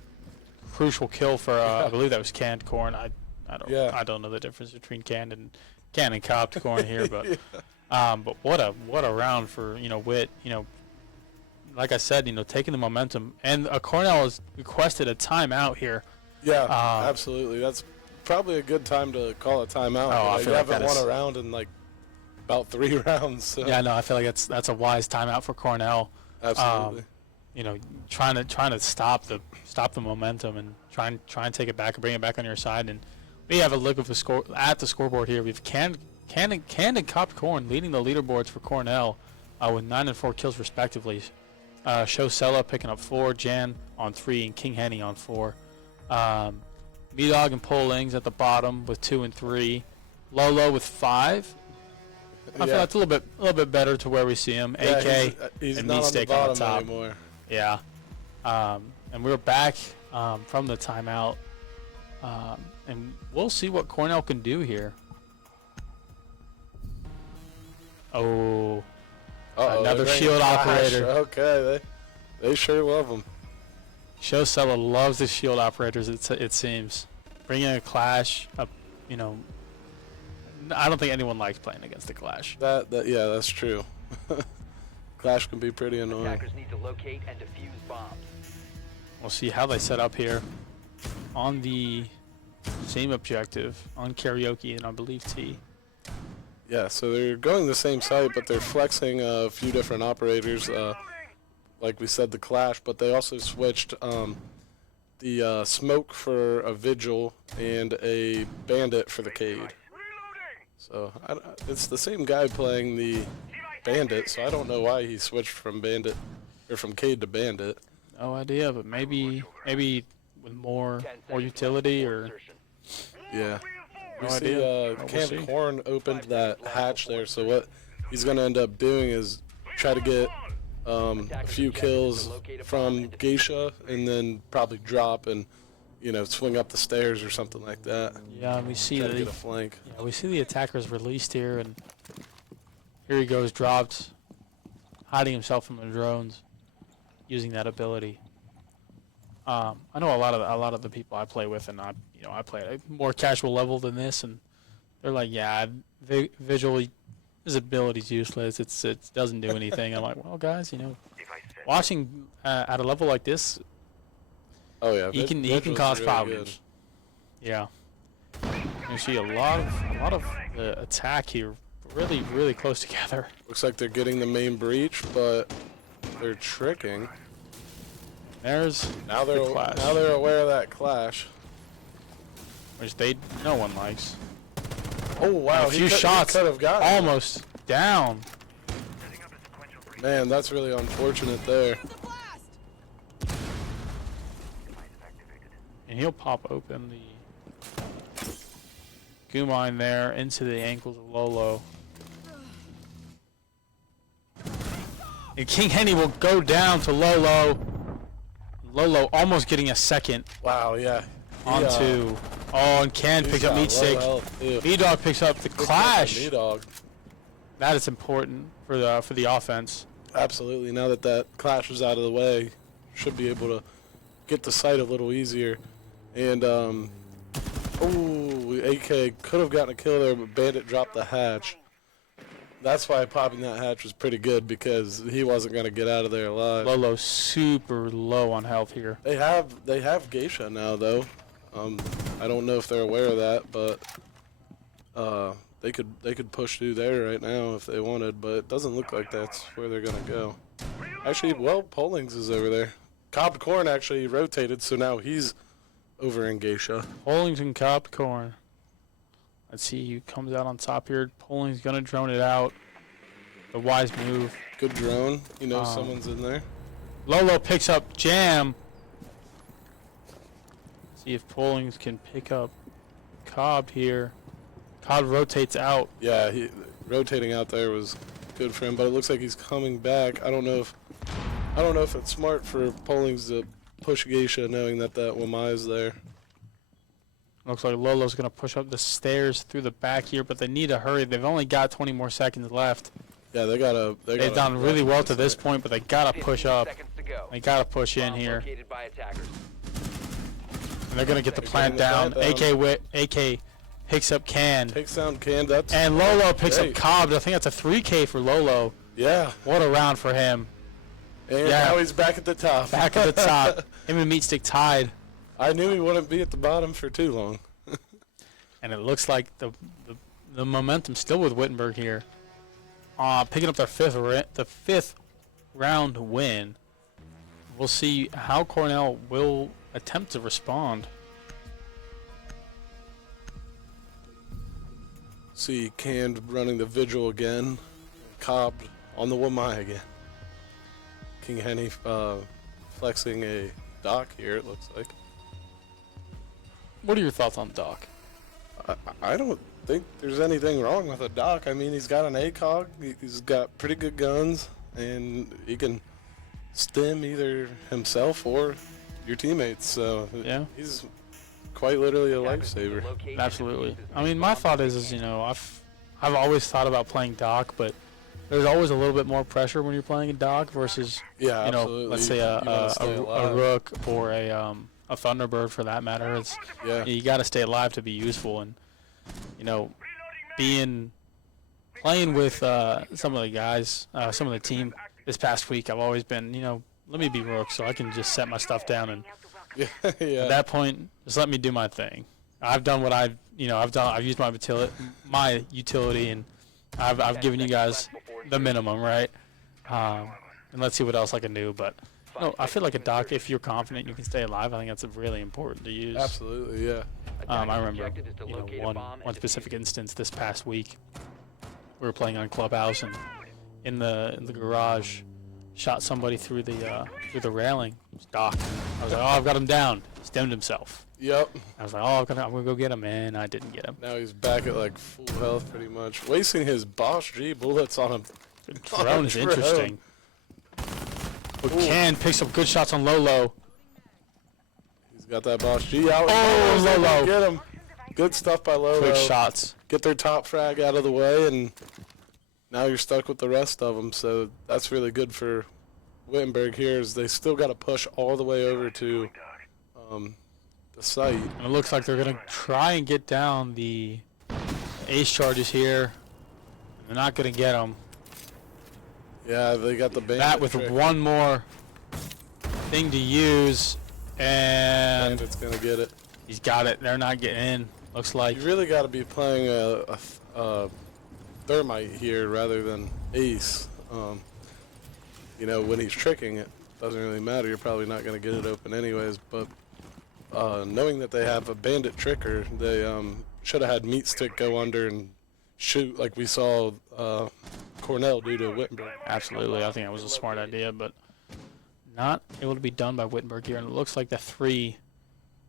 crucial kill for. I believe that was canned corn. I don't know the difference between canned and copped corn here, but but what a round for Wit. Like I said, taking the momentum, and Cornell has requested a timeout here. Yeah, absolutely. That's probably a good time to call a timeout. I feel like haven't won a round in like about 3 rounds. So. Yeah, no, I feel like that's a wise timeout for Cornell. Absolutely. Trying to stop the momentum and try and take it back and bring it back on your side. And we have a look at the scoreboard here. We've Canned and Copped Corn leading the leaderboards for Cornell with 9 and 4 kills respectively. Show Sella picking up 4, Jan on 3, and King Henny on 4. Me-Dog and Polings at the bottom with 2 and 3. Lolo with 5. I feel that's a little bit better to where we see him. Yeah, AK he's and not Meatstick on on the the bottom top. anymore. Yeah. And we're back from the timeout. And we'll see what Cornell can do here. Oh. Another shield operator. Okay, they sure love him. Show Sella loves the shield operators, it seems. Bringing a Clash up, I don't think anyone likes playing against the Clash. Yeah, that's true. Clash can be pretty annoying. Attackers need to locate and defuse bombs. We'll see how they set up here on the same objective on Karaoke and I believe T. Yeah, so they're going the same site, but they're flexing a few different operators. Like we said, the Clash, but they also switched the Smoke for a Vigil and a Bandit for the Cade. So it's the same guy playing the Bandit, so I don't know why he switched from Cade to Bandit. No idea, but maybe with more utility or. Yeah. No We see idea. Canned Corn opened that hatch there, so what he's going to end up doing is try to get a few kills from Geisha and then probably drop and, swing up the stairs or something like that. Yeah, and we see Try to get a flank. Yeah, we see the attackers released here, and here he goes, dropped, hiding himself from the drones, using that ability. I know a lot of the people I play with, and I play at a more casual level than this, and they're like, yeah, visually, his ability's useless. It doesn't do anything. I'm like, well, guys, watching at a level like this, oh yeah, he can cause really problems. Good. Yeah, you see a lot of the attack here, really close together. Looks like they're getting the main breach, but they're tricking. There's Now the Clash, now they're aware of that Clash. which no one likes. Oh wow, A few shots, he could have gotten it. almost down. Man, that's really unfortunate there. And he'll pop open the goo mine there into the ankles of Lolo. And King Henny will go down to Lolo. Lolo almost getting a second Wow, yeah. onto. And Can picks up Meatstick. Me-Dog picks up the Clash. Me-Dog. That is important for the offense. Absolutely. Now that Clash is out of the way, should be able to get the site a little easier. And AK could have gotten a kill there, but Bandit dropped the hatch. That's why popping that hatch was pretty good, because he wasn't going to get out of there alive. Lolo super low on health here. They have Geisha now though. I don't know if they're aware of that, but they could push through there right now if they wanted, but it doesn't look like that's where they're gonna go. Actually, Polings is over there. Cobbed Corn actually rotated, so now he's over in Geisha. Hollings and Cobbed Corn. Let's see who comes out on top here. Polling's going to drone it out. The wise move. Good drone. You know someone's in there. Lolo picks up Jam. See if Pollings can pick up Cobb here. Cobb rotates out. Yeah, rotating out there was good for him, but it looks like he's coming back. I don't know if it's smart for Pollings to push Geisha knowing that Wamai is there. Looks like Lolo's going to push up the stairs through the back here, but they need to hurry. They've only got 20 more seconds left. Yeah, they've done really well to this point, but they got to push up. They got to push in here. And they're going to get the plant down. AK picks up Can. Takes down Can. And Lolo picks up Cobb. I think that's a 3K for Lolo. Yeah. What a round for him. And now he's back at the top. Back at the top. Him and Meat Stick tied. I knew he wouldn't be at the bottom for too long. And it looks like the momentum's still with Wittenberg here. Picking up their fifth round win. We'll see how Cornell will attempt to respond. See Canned running the vigil again. Cobb on the Wamai again. King Henny flexing a dock here, it looks like. What are your thoughts on Doc? I don't think there's anything wrong with a Doc. I mean, he's got an ACOG, he's got pretty good guns, and he can stem either himself or your teammates. So yeah, he's quite literally a lifesaver. Absolutely. I mean, my thought is you know, I've always thought about playing Doc, but there's always a little bit more pressure when you're playing a Doc versus you know, absolutely. let's say a Rook or a Thunderbird for that matter. It's you got to stay alive to be useful, and you know, playing with some of the guys, some of the team this past week, I've always been, you know, let me be Rook so I can just set my stuff down, and at that point, just let me do my thing. I've done what I've done. I've used my utility, and I've given you guys the minimum, right? And let's see what else I can do, but. No, I feel like a Doc, if you're confident you can stay alive, I think that's really important to use. Absolutely, yeah. I remember one specific instance this past week. We were playing on Clubhouse, and in the garage, shot somebody through the railing. It was Doc. I was like, oh, I've got him down. Stemmed himself. Yep. I was like, oh, I'm gonna go get him, and I didn't get him. Now he's back at like full health, pretty much, wasting his Bosch G bullets on him. The drone is interesting. But Can picks up good shots on Lolo. He's got that Bosch G out. Oh, Lolo. Get him. Good stuff by Lolo. Quick shots. Get their top frag out of the way, and now you're stuck with the rest of them. So that's really good for Wittenberg here, is they still got to push all the way over to the site. And it looks like they're going to try and get down the ace charges here. They're not going to get them. Yeah, they got the bandit That with trick. one more thing to use, and Bandit's gonna get it. He's got it. They're not getting in. Looks like You really got to be playing a thermite here rather than ace. You know, when he's tricking, it doesn't really matter. You're probably not going to get it open anyways. But knowing that they have a bandit tricker, they should have had Meat Stick go under and shoot like we saw Cornell do to Wittenberg. absolutely. I think that was a smart idea, but not able to be done by Wittenberg here. And it looks like the three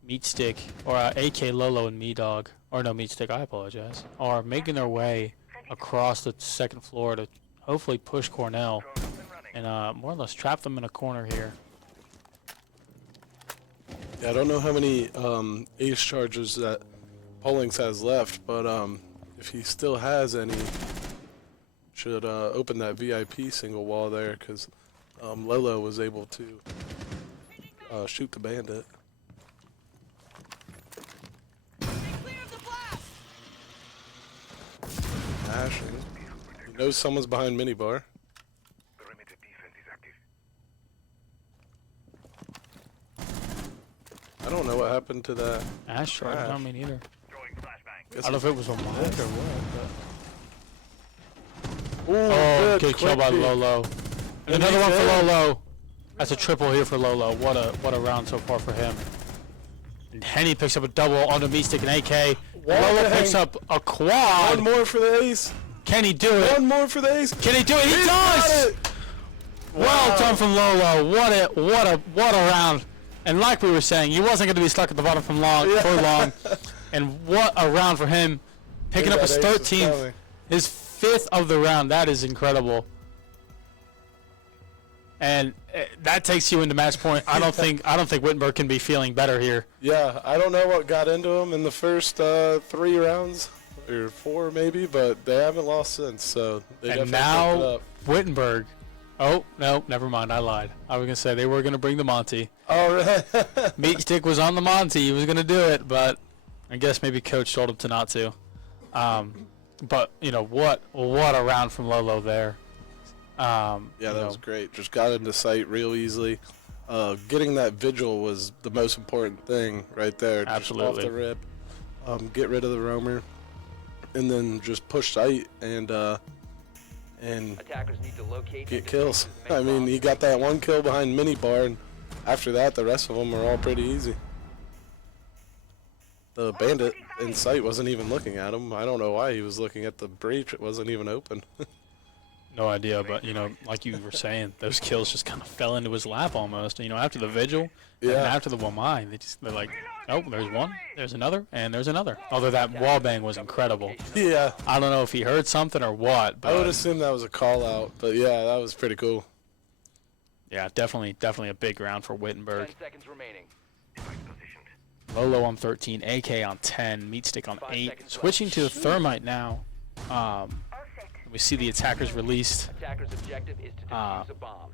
Meat Stick, or AK Lolo and Me Dog, or no, Meat Stick, I apologize, are making their way across the second floor to hopefully push Cornell and more or less trap them in a corner here. Yeah, I don't know how many ace charges that Pollings has left, but if he still has any, should open that VIP single wall there, because Lolo was able to shoot the bandit. Ashing. He knows someone's behind minibar. Perimeter defense is active. I don't know what happened to that. Ash charge, I don't mean either. Throwing flashbang. I don't know if it was a mic or what, but... Ooh, Oh, good good kill by quick peek. Lolo. And another one for Lolo. That's a triple here for Lolo. What a round so far for him. And Henny picks up a double onto Meat Stick and AK. Lolo picks up a quad. One more for the ace. Can he do it? One more for the ace. Can he do it? He does! Got it. Well Wow. done from Lolo. What a round. And like we were saying, he wasn't going to be stuck at the bottom for long. And what a round for him. Picking up his That ace was 13th, coming. his 5th of the round. That is incredible. And that takes you into match point. I don't think Wittenberg can be feeling better here. Yeah, I don't know what got into him in the first 3 rounds, or 4 maybe, but they haven't lost since, so they And definitely picked it now up. Wittenberg. Oh, no, never mind. I lied. I was going to say they were going to bring the Monty. All right. Meatstick was on the Monty. He was going to do it, but I guess maybe coach told him to not to. But, you know, what a round from Lolo there. Yeah, that was great. Just got into sight real easily. Getting that vigil was the most important thing right there. Just Absolutely. off the rip. Get rid of the roamer, and then just push sight and Attackers need to locate get and kills. defuse the main I mean, bomb. he got that 1 kill behind Minibar, and after that, the rest of them were all pretty easy. The bandit in sight wasn't even looking at him. I don't know why he was looking at the breach. It wasn't even open. No idea, but, you know, like you were saying, those kills just kind of fell into his lap almost. You know, after the vigil and Yeah. after the Wamai, they're like, oh, there's one, there's another, and there's another. Although that wall bang was incredible. Yeah, I don't know if he heard something or what, but I would assume that was a call out, but yeah, that was pretty cool. yeah, definitely a big round for 10 Wittenberg. seconds remaining. Lolo on 13, AK on 10, Meatstick on 8. Switching to the Thermite now. We see the attackers released. Attacker's objective is to defuse a bomb.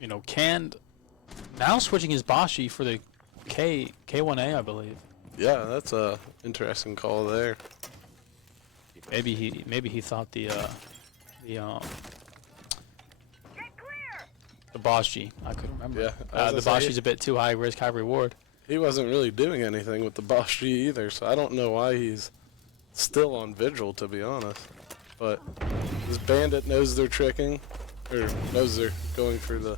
You know, Canned now switching his Bashi for the K1A, I believe. Yeah, that's a interesting call there. Maybe he thought the Bashi. I couldn't remember. Yeah, I was the gonna say, Bashi's a bit too high risk, high reward. he wasn't really doing anything with the Bosch G either, so I don't know why he's still on Vigil, to be honest. But this bandit knows they're tricking, or knows they're going for the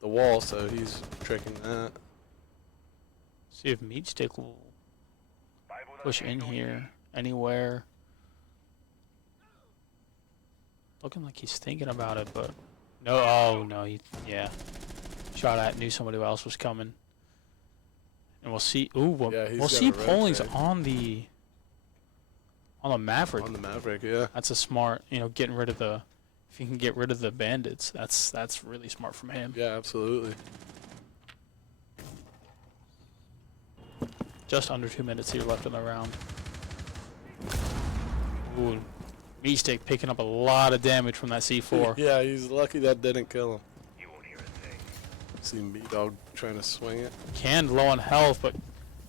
wall, so he's tricking that. See if Meatstick will push in here anywhere. Looking like he's thinking about it, but no. Oh no, yeah. Shot at, knew somebody else was coming. And we'll see. Ooh, Yeah, he's we'll got see a red Polling's tag. on the Maverick. On the Maverick, yeah. That's a smart, getting rid of the. If you can get rid of the bandits, that's really smart from him. Yeah, absolutely. Just under 2 minutes here left in the round. Ooh, Meatstick picking up a lot of damage from that C4. Yeah, he's lucky that didn't kill him. You won't hear a thing. See Meat-Dog trying to swing it. Canned low on health, but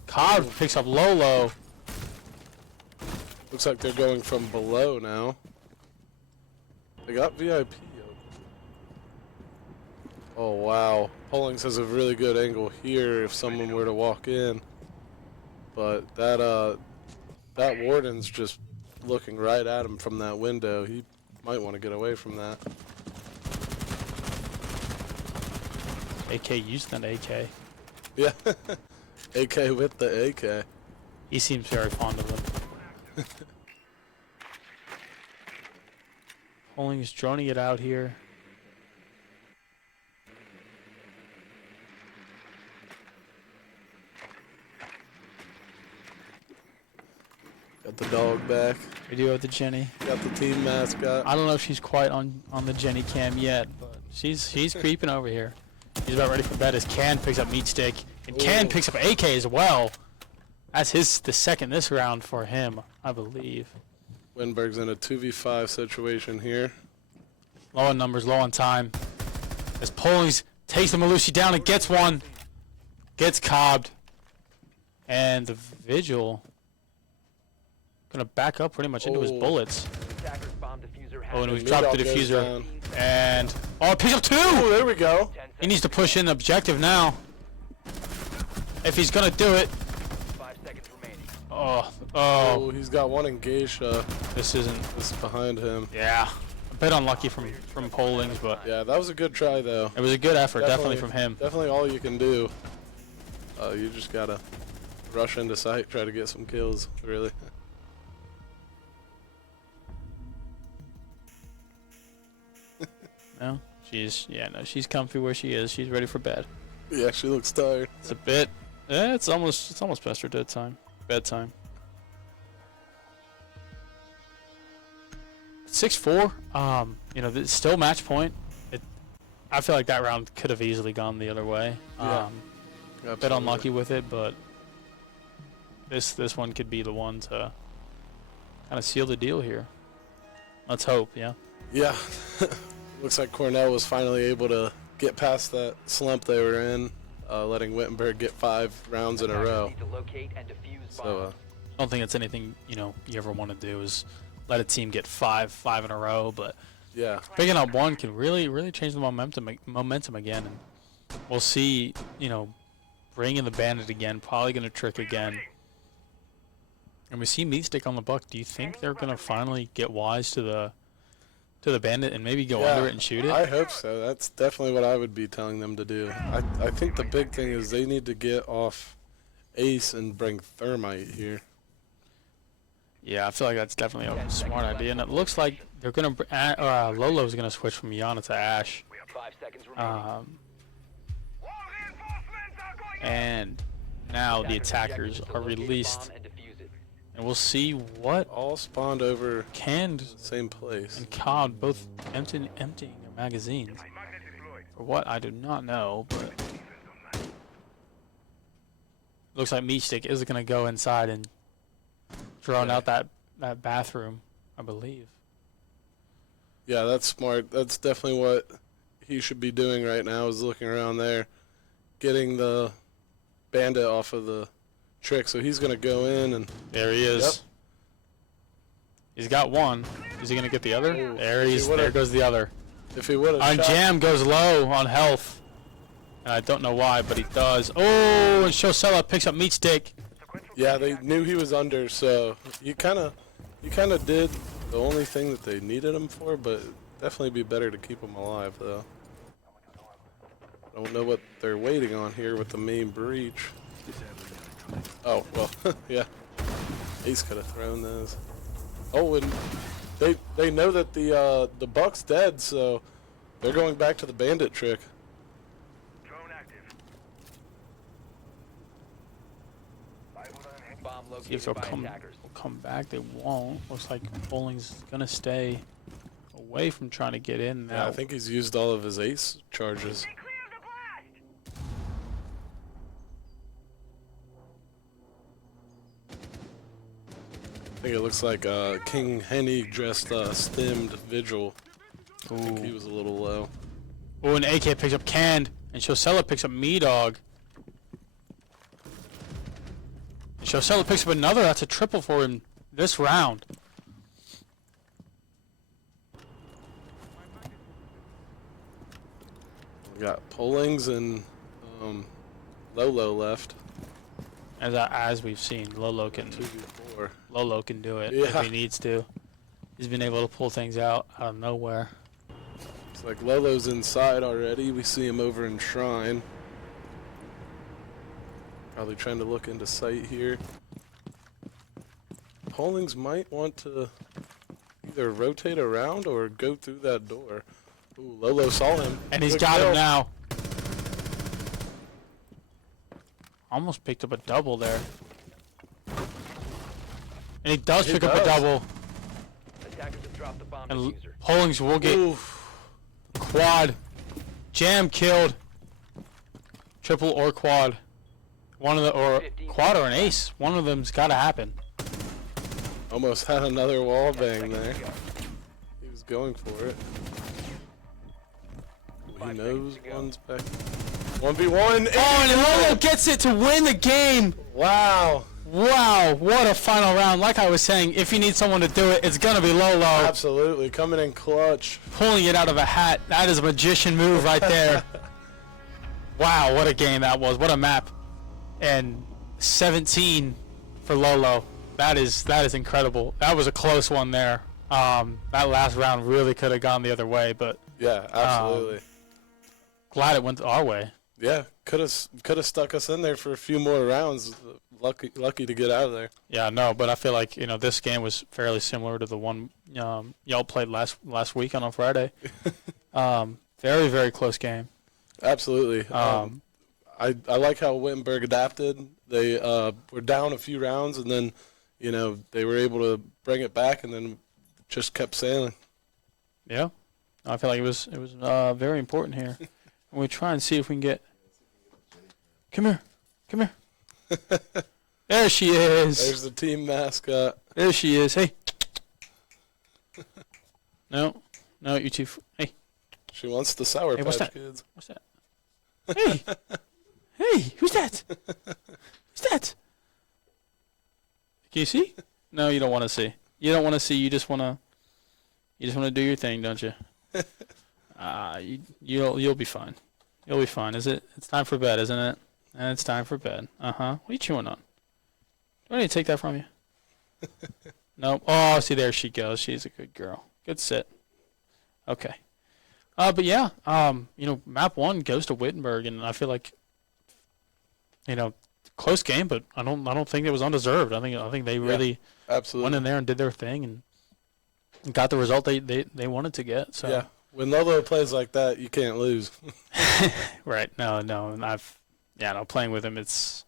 Cobb picks up Lolo. Looks like they're going from below now. They got VIP. Oh wow. Pollings has a really good angle here if someone were to walk in. But that warden's just looking right at him from that window. He might want to get away from that. AK used an AK. Yeah. AK with the AK. He seems very fond of them. Poling is droning it out here. Got the dog back. We do have the Jenny. Got the team mascot. I don't know if she's quite on the Jenny cam yet, but she's creeping over here. He's about ready for bed as Can picks up Meatstick. And Can Ooh. picks up AK as well. That's the second this round for him, I believe. Winberg's in a 2v5 situation here. Low on numbers, low on time. As Polings takes the Malusi down and gets one. Gets cobbed. And the Vigil gonna back up pretty much into his Oh. bullets. Attackers bomb diffuser has Oh, and been we've dropped the Meat-Dog goes diffuser. down. And it picks up two! Oh, there we go. 10 He needs to seconds, push in the objective now. If he's gonna do it. 5 seconds remaining. Oh, Oh, he's got one in Geisha. this isn't. This is behind him. Yeah, a bit unlucky from Polings, but Yeah, that was a good try though. it was a good effort, definitely from him. Definitely all you can do. You just gotta rush into sight, try to get some kills, really. No, she's comfy where she is. She's ready for bed. Yeah, she looks tired. It's a bit. It's almost past her bedtime. 6-4. It's still match point. I feel like that round could have easily gone the other way. Yeah. A bit unlucky with it, but this one could be the one to kind of seal the deal here. Let's hope, yeah. Yeah. Looks like Cornell was finally able to get past that slump they were in, letting Wittenberg get 5 rounds in a row. Need to locate and defuse So, bombs. I don't think that's anything you ever want to do is let a team get 5 in a row, but yeah. picking up one can really change the momentum again. And we'll see, bring in the bandit again, probably going to trick again. And we see meat stick on the buck. Do you think they're going to finally get wise to the bandit and maybe go under it and shoot it? I hope so. That's definitely what I would be telling them to do. I think the big thing is they need to get off Ace and bring Thermite here. Yeah, I feel like that's definitely a smart idea. And it looks like they're going to Lolo's going to switch from Yana to Ash. 5 seconds remaining. And now the attackers are released. And we'll see what All spawned over Canned same place. and COD both emptying their magazines. For what, I do not know, but looks like Meatstick is going to go inside and drone out that bathroom, I believe. Yeah, that's smart. That's definitely what he should be doing right now, is looking around there, getting the bandit off of the trick. So he's going to go in and... There he is. Yep. He's got one. Is he going to get the other? Ooh. There goes the other. If he would have On shot... Jam goes low on health. And I don't know why, but he does. Oh, and Shosella picks up Meatstick. Yeah, they knew he was under, so you kind of did the only thing that they needed him for, but definitely be better to keep him alive, though. I don't know what they're waiting on here with the main breach. Oh, well, yeah. Ace could have thrown those. Oh, and they know that the Buck's dead, so they're going back to the bandit trick. Drone active. Bomb See if located they'll by come attackers. back. They won't. Looks like Bowling's gonna stay away from trying to get in now. Yeah, I think he's used all of his Ace charges. Clear the blast. I think it looks like King Henny dressed stemmed Vigil. I think he was a little low. Oh, and AK picks up Canned, and Shosella picks up Me-Dog. And Shosella picks up another. That's a triple for him this round. We got Pollings and Lolo left. As we've seen, Lolo can 2v4. do it Yeah. if he needs to. He's been able to pull things out of nowhere. It's like Lolo's inside already. We see him over in Shrine. Probably trying to look into sight here. Pollings might want to either rotate around or go through that door. Ooh, Lolo saw him. And he's Good got kill. him now. Almost picked up a double there. And he does pick up a double. Attackers have dropped the bomb And diffuser. Hollings will get quad. Jam killed. Triple or quad. One of the, or quad or an ace. One of them's got to happen. Almost had another wall bang there. He was going for it. Ooh, he knows one's back. 1v1. Oh, and Lolo gets it to win the game. Wow. Wow, what a final round. Like I was saying, if you need someone to do it, it's going to be Lolo. Absolutely. Coming in clutch. Pulling it out of a hat. That is a magician move right there. Wow, what a game that was. What a map. And 17 for Lolo. That is incredible. That was a close one there. That last round really could have gone the other way, but Yeah, absolutely. glad it went our way. Yeah, could have stuck us in there for a few more rounds. lucky to get out of there. Yeah, no, but I feel like this game was fairly similar to the one y'all played last weekend on Friday. Very, very close game. Absolutely. I like how Wittenberg adapted. They were down a few rounds, and then they were able to bring it back, and then just kept sailing. Yeah, I feel like it was very important here. And we try and see if we can get. Come here. There she is. There's the team mascot. There she is. Hey. No, you two. Hey. She wants the Sour Hey, what's Patch that? Kids. What's that? Hey, who's that? Who's that? Can you see? No, you don't want to see. You don't want to see. You just want to do your thing, don't you? You'll be fine. You'll be fine. It's time for bed, isn't it? And it's time for bed. What are you chewing on? Do I need to take that from you? Nope. Oh, see, there she goes. She's a good girl. Good sit. Okay. But yeah, map 1 goes to Wittenberg, and I feel like, close game, but I don't think it was undeserved. I think they really absolutely went in there and did their thing and got the result they wanted to get. So yeah, when Lolo plays like that, you can't lose. Right. No. Playing with him, it's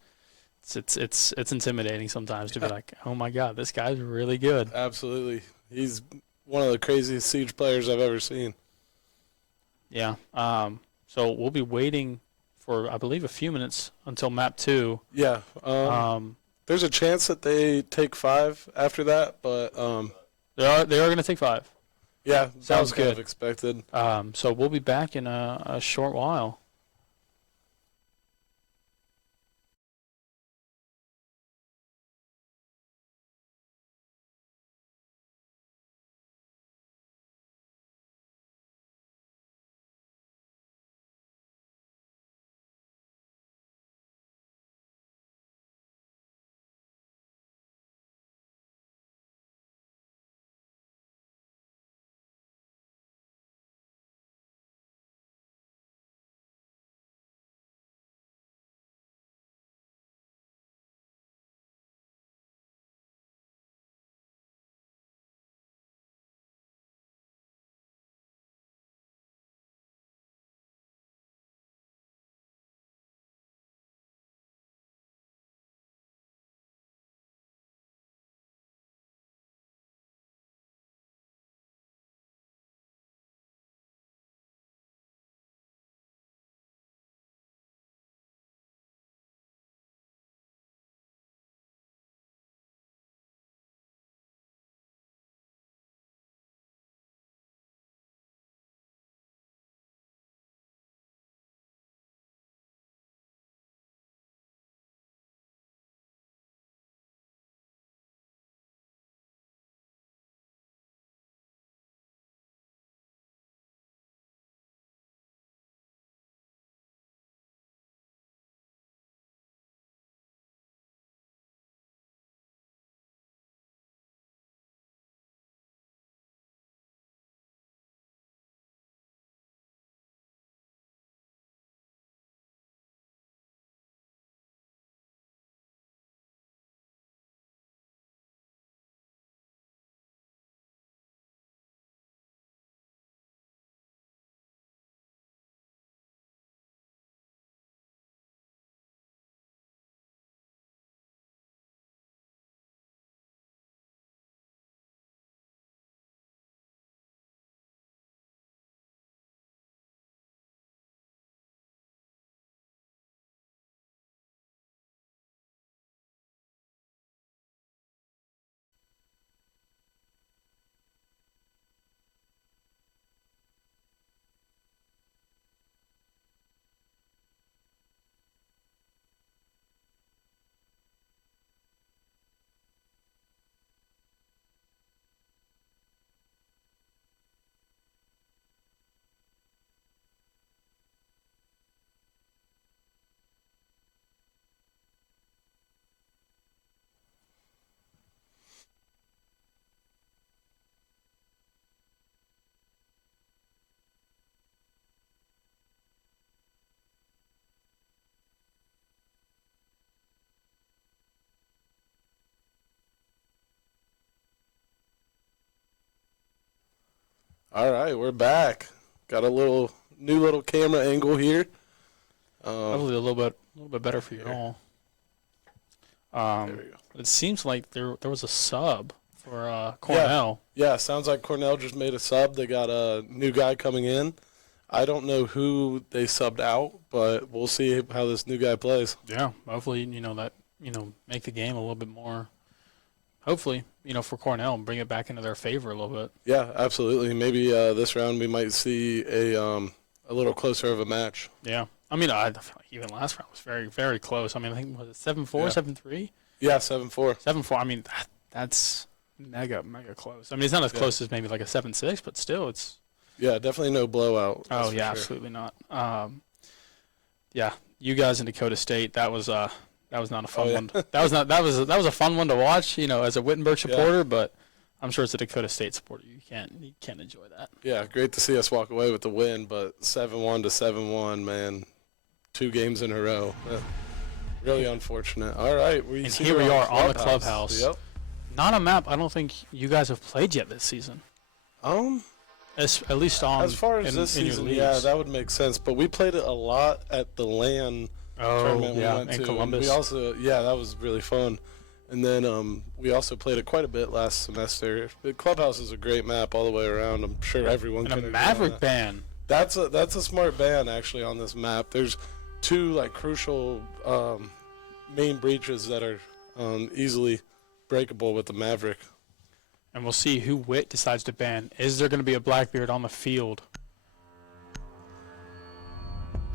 intimidating sometimes to be like, oh my God, this guy's really good. Absolutely, he's one of the craziest Siege players I've ever seen. Yeah. So we'll be waiting for, I believe, a few minutes until map 2. Yeah. There's a chance that they take 5 after that, but they are going to take 5. Yeah, that was Sounds kind of good. expected. So we'll be back in a short while. All right, we're back. Got a new little camera angle here. Hopefully a little bit better for you all. There we go. It seems like there was a sub for Cornell. Yeah, sounds like Cornell just made a sub. They got a new guy coming in. I don't know who they subbed out, but we'll see how this new guy plays. Yeah, hopefully make the game a little bit more. Hopefully, for Cornell and bring it back into their favor a little bit. Yeah, absolutely. Maybe this round we might see a little closer of a match. Yeah. I mean, I feel like even last round was very, very close. I mean, I think, was it 7-4, 7-3? Yeah, 7-4. 7-4. I mean, that's mega, mega close. I mean, it's not as close as maybe like a 7-6, but still, it's. Yeah, definitely no blowout. Oh, yeah, sure. Absolutely not. Yeah, you guys in Dakota State, that was not a fun one. That was a fun one to watch, as a Wittenberg supporter, but I'm sure as a Dakota State supporter, you can't enjoy that. Yeah, great to see us walk away with the win, but 7-1 to 7-1, man. 2 games in a row. Really unfortunate. All right. And here we are on the clubhouse. Yep. Not a map I don't think you guys have played yet this season. At least on as far as this season, yeah, that would make sense. But we played it a lot at the LAN tournament we went to. Columbus. We also, that was really fun. And then we also played it quite a bit last semester. The clubhouse is a great map all the way around. I'm sure everyone can. And a Maverick ban. That's a smart ban actually on this map. There's 2 crucial main breaches that are easily breakable with the Maverick. And we'll see who Wit decides to ban. Is there going to be a Blackbeard on the field?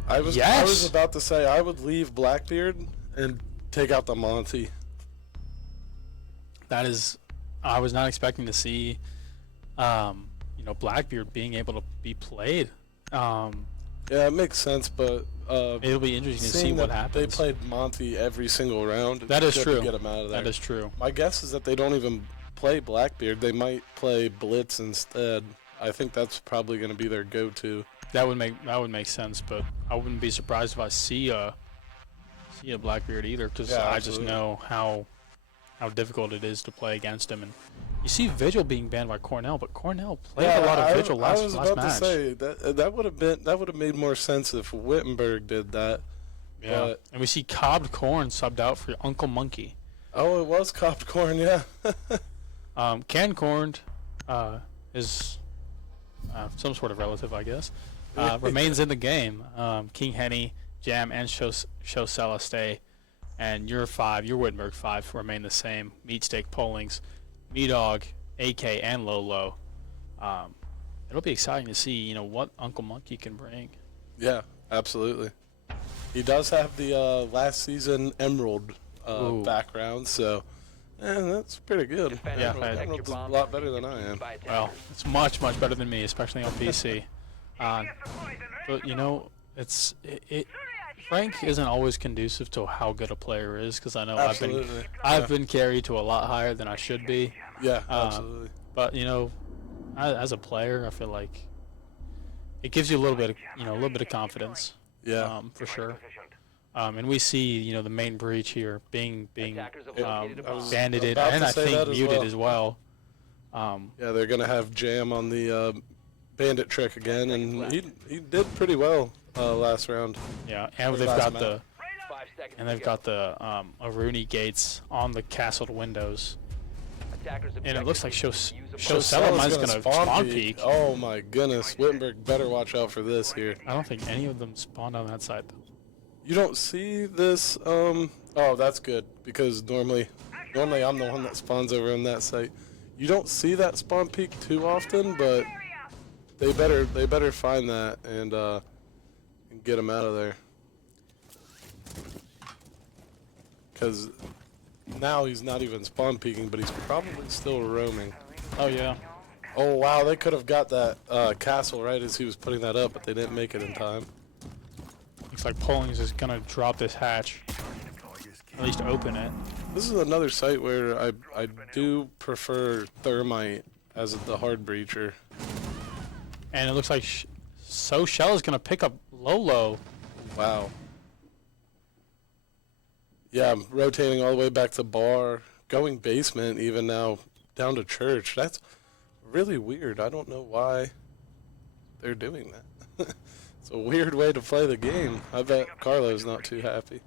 I was about to say I would leave Blackbeard and take out the Monty. I was not expecting to see, Blackbeard being able to be played. Yeah, it makes sense, but it'll be interesting to see what happens. They played Monty every single round. That is true. To get him out of there. That is true. My guess is that they don't even play Blackbeard. They might play Blitz instead. I think that's probably going to be their go-to. That would make sense, but I wouldn't be surprised if I see a Blackbeard either, because I just know how difficult it is to play against him. And you see Vigil being banned by Cornell, but Cornell played a lot of Vigil last match. I was about to say that would have made more sense if Wittenberg did that. Yeah, but – and we see Cobbed Corn subbed out for Uncle Monkey. Oh, it was Cobbed Corn, yeah. Canned Corn is some sort of relative, I guess. Remains in the game. King Henny, Jam, and Shosella stay. And your Wittenberg 5 remain the same. Meat Steak, Pollings, Me-Dog, AK, and Lolo. It'll be exciting to see, what Uncle Monkey can bring. Yeah, absolutely. He does have the last season Emerald background, so that's pretty good. Yeah, Emerald's a lot better than I am. Well, it's much, much better than me, especially on PC. But Frank isn't always conducive to how good a player is, because I know I've been carried to a lot higher than I should be. Yeah, absolutely. But as a player, I feel like it gives you a little bit of confidence. Yeah, for sure. And we see the main breach here being bandited, and I think muted as well. Yeah, they're gonna have Jam on the bandit trick again, and he did pretty well last round. Yeah, and they've got the Aruni gates on the castled windows. And it looks like Shosella is going to spawn peek. Oh my goodness, Wittenberg better watch out for this here. I don't think any of them spawned on that side though. You don't see this, oh, that's good, because normally I'm the one that spawns over on that site. You don't see that spawn peek too often, but they better find that and get him out of there. Because now he's not even spawn peeking, but he's probably still roaming. Oh yeah. Oh wow, they could have got that castle right as he was putting that up, but they didn't make it in time. Looks like Pollings is gonna drop this hatch. At least open it. This is another site where I do prefer Thermite as the hard breacher. And it looks like Shell is gonna pick up Lolo. Wow. Yeah, I'm rotating all the way back to bar, going basement even now, down to church. That's really weird. I don't know why they're doing that. It's a weird way to play the game. I bet Carlo's not too happy.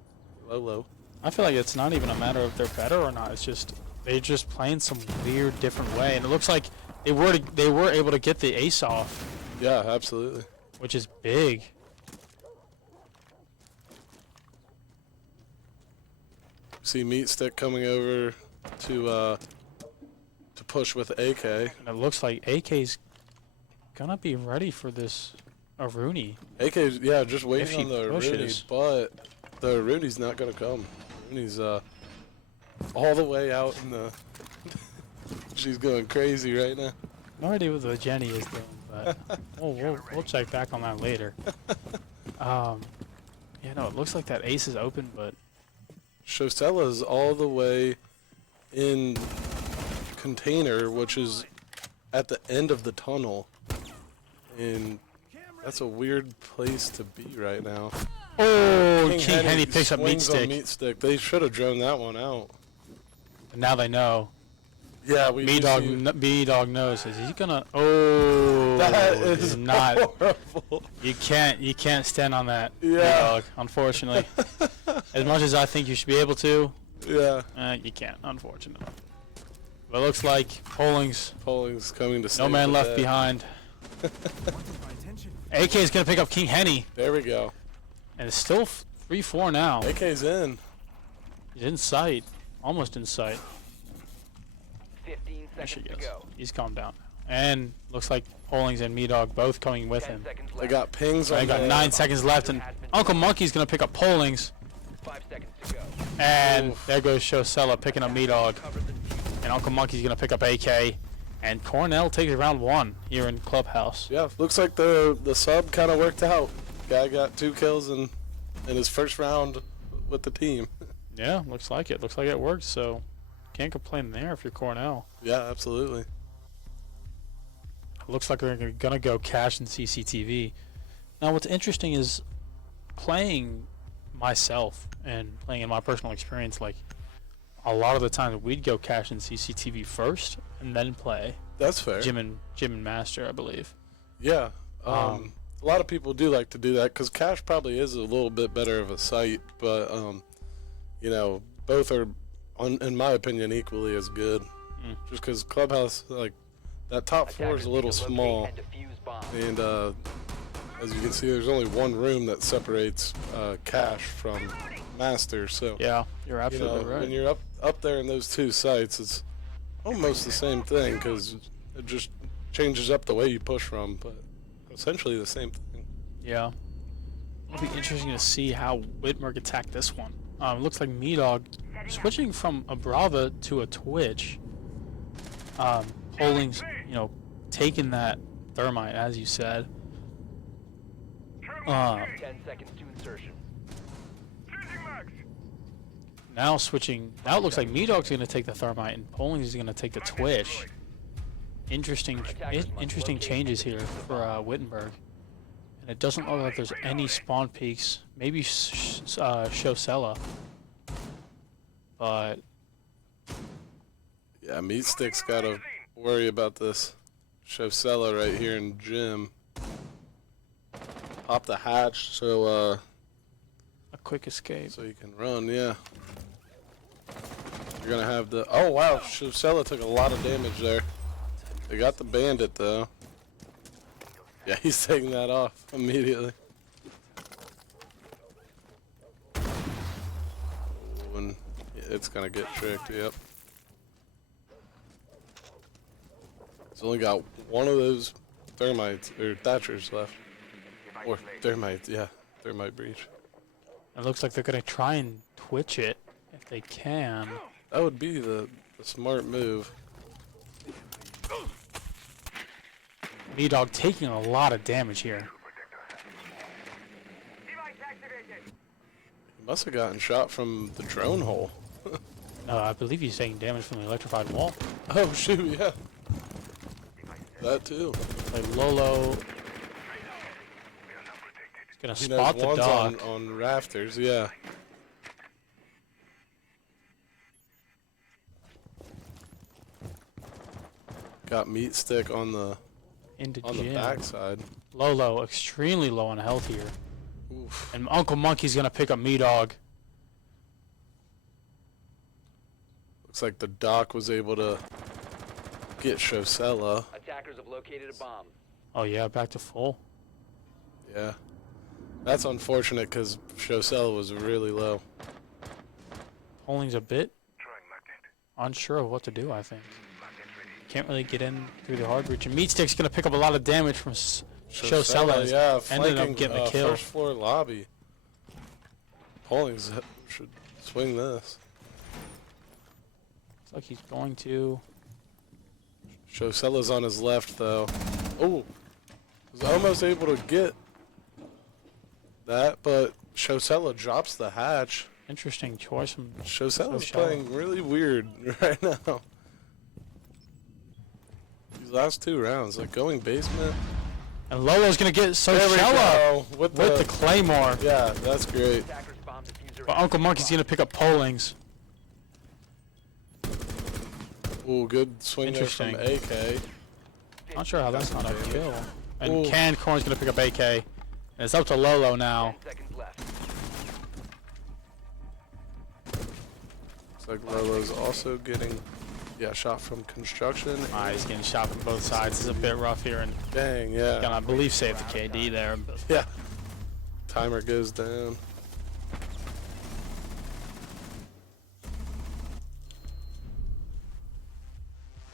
Lolo. I feel like it's not even a matter of they're better or not. It's just they're just playing some weird, different way, and it looks like they were able to get the ace off. Yeah, absolutely. Which is big. See Meat Stick coming over to push with AK. And it looks like AK's gonna be ready for this Rooney. AK's, yeah, just If waiting he on the pushes. Rooney, but the Rooney's not gonna come. Rooney's all the way out in the. She's going crazy right now. No idea what the Jenny is doing, but we'll check back on that later. Yeah, no, it looks like that ace is open, but Shosella's all the way in container, which is at the end of the tunnel, and that's a weird place to be right now. oh, King Henny picks up swings on Meat Meat Stick. They should have droned that one out. And now they know. Yeah, we B Dog knows. Is he gonna? Oh, That he's is not. horrible. You can't stand on that. Yeah. B-Dog, unfortunately. As much as I think you should be able to, Yeah. you can't, unfortunately. But it looks like Polling's Polling's coming to save no man the left day. behind. AK is gonna pick up King Henny, There we go. and it's still 3-4 now. AK's in. He's in sight, almost in sight. 15 There she seconds to goes. go. He's calmed down, and looks like Pollings and Me-Dog both coming with 10 him. seconds They left. got pings I on got the 9 seconds left, and Uncle Monkey's gonna pick up Pollings, 5 seconds to go. and Oof. there goes Shosella picking up Me-Dog. Cover the defuse. And Uncle Monkey's gonna pick up AK, and Cornell takes round 1 here in Clubhouse. Yeah, looks like the sub kind of worked out. Guy got 2 kills in his first round with the team. Yeah, looks like it. Looks like it worked. So can't complain there if you're Cornell. Yeah, absolutely. Looks like they're gonna go cash and CCTV. Now, what's interesting is playing myself and playing in my personal experience. Like a lot of the times, we'd go cash and CCTV first, and then play That's fair. Jim and Master, I believe. Yeah. A lot of people do like to do that because Cash probably is a little bit better of a site, but you know, both are, in my opinion, equally as good. Just because Clubhouse, like that top floor is a little Attackers need to small, locate and defuse bombs. and as you can see, there's only one room that separates Cash from Master. So Yeah, you're you absolutely know, right. when you're up there in those two sites, it's almost the same thing because it just changes up the way you push from, but essentially the same thing. Yeah. It'll be interesting to see how Whitmerg attacked this one. Looks like Me-Dog switching from a Brava to a Twitch. Polling's, taking that thermite, as you said. 10 seconds to insertion. Now switching. Now it looks like Me-Dog's going to take the thermite, and Polling's going to take the Twitch. Interesting changes here for Wittenberg. And it doesn't look like there's any spawn peaks. Maybe Shosella. But Yeah, Meat Stick's got to worry about this Shosella right here in gym. Pop the hatch so a quick escape. so you can run. Yeah. You're gonna have the. Oh wow, Shosella took a lot of damage there. They got the bandit though. Yeah, he's taking that off immediately. When it's gonna get tricked. Yep. It's only got one of those thermites or thatchers left. Or thermites, yeah. Thermite breach. It looks like they're going to try and Twitch it if they can. That would be the smart move. Me-Dog taking a lot of damage here. He must have gotten shot from the drone hole. No, I believe he's taking damage from the electrified wall. Oh shoot, yeah. That too. Like Lolo. He's going to He spot knows the one's dog. on rafters, yeah. Got Meat Stick on the Into on the gym. backside. Lolo extremely low on health here. Oof. And Uncle Monkey's going to pick up Me-Dog. Looks like the Doc was able to get Shosella. Attackers have located a bomb. Oh, yeah, back to full. Yeah. That's unfortunate because Shosella was really low. Polling's a bit Throwing magnet. unsure of what to do, I think. Magnet ready. Can't really get in through the hard reach. And Meatstick's going to pick up a lot of damage from Shosella. Yeah, ended up flanking, getting the kill. first floor lobby. Pollings should swing this. Looks like he's going to. Shosella's on his left, though. Oh, was almost able to get that, but Shosella drops the hatch. Interesting choice from Shosella's Shosella. playing really weird right now. These last 2 rounds, like going basement. And Lolo's going to get There we Shosella go, with with the Claymore. Yeah, that's great. Attackers bomb diffuser. But Uncle Monkey's going to pick up Pollings. Ooh, good swing there from Interesting. AK. Not sure how that's not a kill. And Ooh. Canned Corn's going to pick up AK. And it's up to Lolo now. 10 seconds left. Looks like Lolo's also getting, shot from construction. He's getting shot from both sides. It's a bit rough here. And Dang, yeah. gonna, I believe, save the KD there. But Yeah. Timer goes down.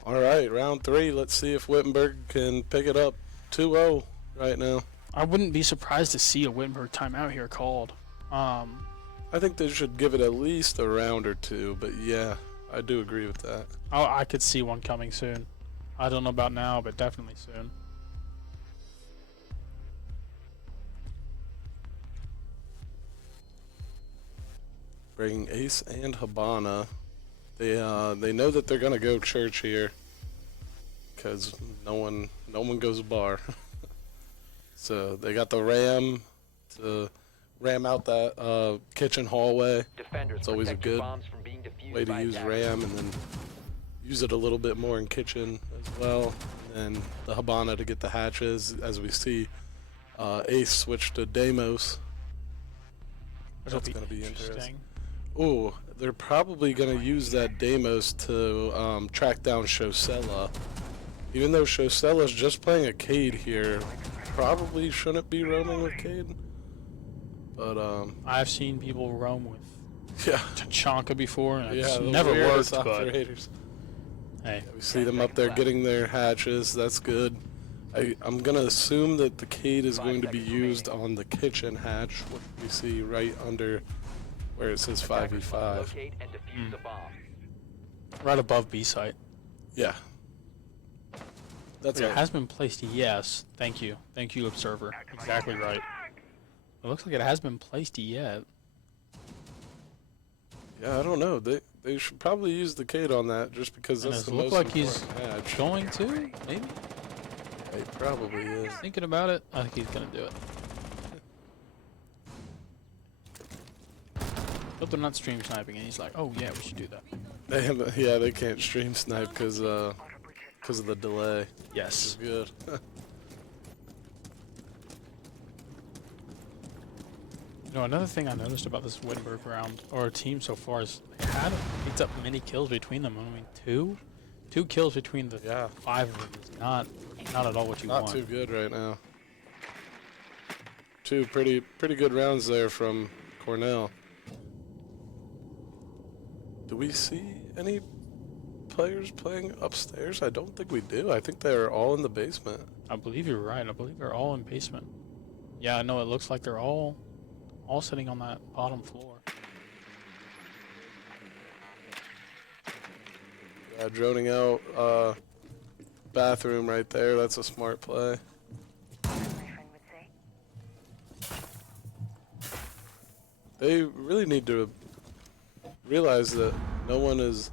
All right, round 3. Let's see if Wittenberg can pick it up 2-0 right now. I wouldn't be surprised to see a Wittenberg timeout here called. I think they should give it at least a round or 2, but yeah, I do agree with that. I could see one coming soon. I don't know about now, but definitely soon. Bringing Ace and Habana. They know that they're gonna go church here, because no one goes bar. So they got the ram to ram out that kitchen hallway. Defenders, It's always a protect your good bombs from being defused way to by use attackers. ram, and then use it a little bit more in kitchen as well. And the Habana to get the hatches, as we see. Ace switched to Deimos. That's gonna be interesting. Ooh, they're probably going to use that Deimos to track down Shosella. Even though Shosella's just playing a Cade here, probably shouldn't be roaming with Cade. But, I've seen people roam with yeah. Tachanka before, and it's the never worked, weirdest but operators. hey. We see them up there getting their hatches. That's good. I'm going to assume that the Cade is going to be used on the kitchen hatch, which we see right under where it says Attackers 5v5. locate and defuse the bomb. Right above B site. Yeah. That's It it. has been placed, yes. Thank you. Thank you, Observer. Exactly right. It looks like it has been placed yet. Yeah, I don't know. They should probably use the Cade on that just because And that's it the looks most like he's important hatch. going to, maybe? It probably is. Thinking about it, I think he's going to do it. But they're not stream sniping, and he's like, oh yeah, we should do that. They have, yeah, they can't stream snipe because of the delay. Yes. Good. You know, another thing I noticed about this Wittenberg round, or team so far, is they had picked up many kills between them. I mean, two kills between the 5 of them is not at all what you Not want. too good right now. 2 pretty good rounds there from Cornell. Do we see any players playing upstairs? I don't think we do. I think they're all in the basement. I believe you're right. I believe they're all in basement. Yeah, I know. It looks like they're all sitting on that bottom floor. Yeah, droning out bathroom right there. That's a smart play. They really need to realize that no one is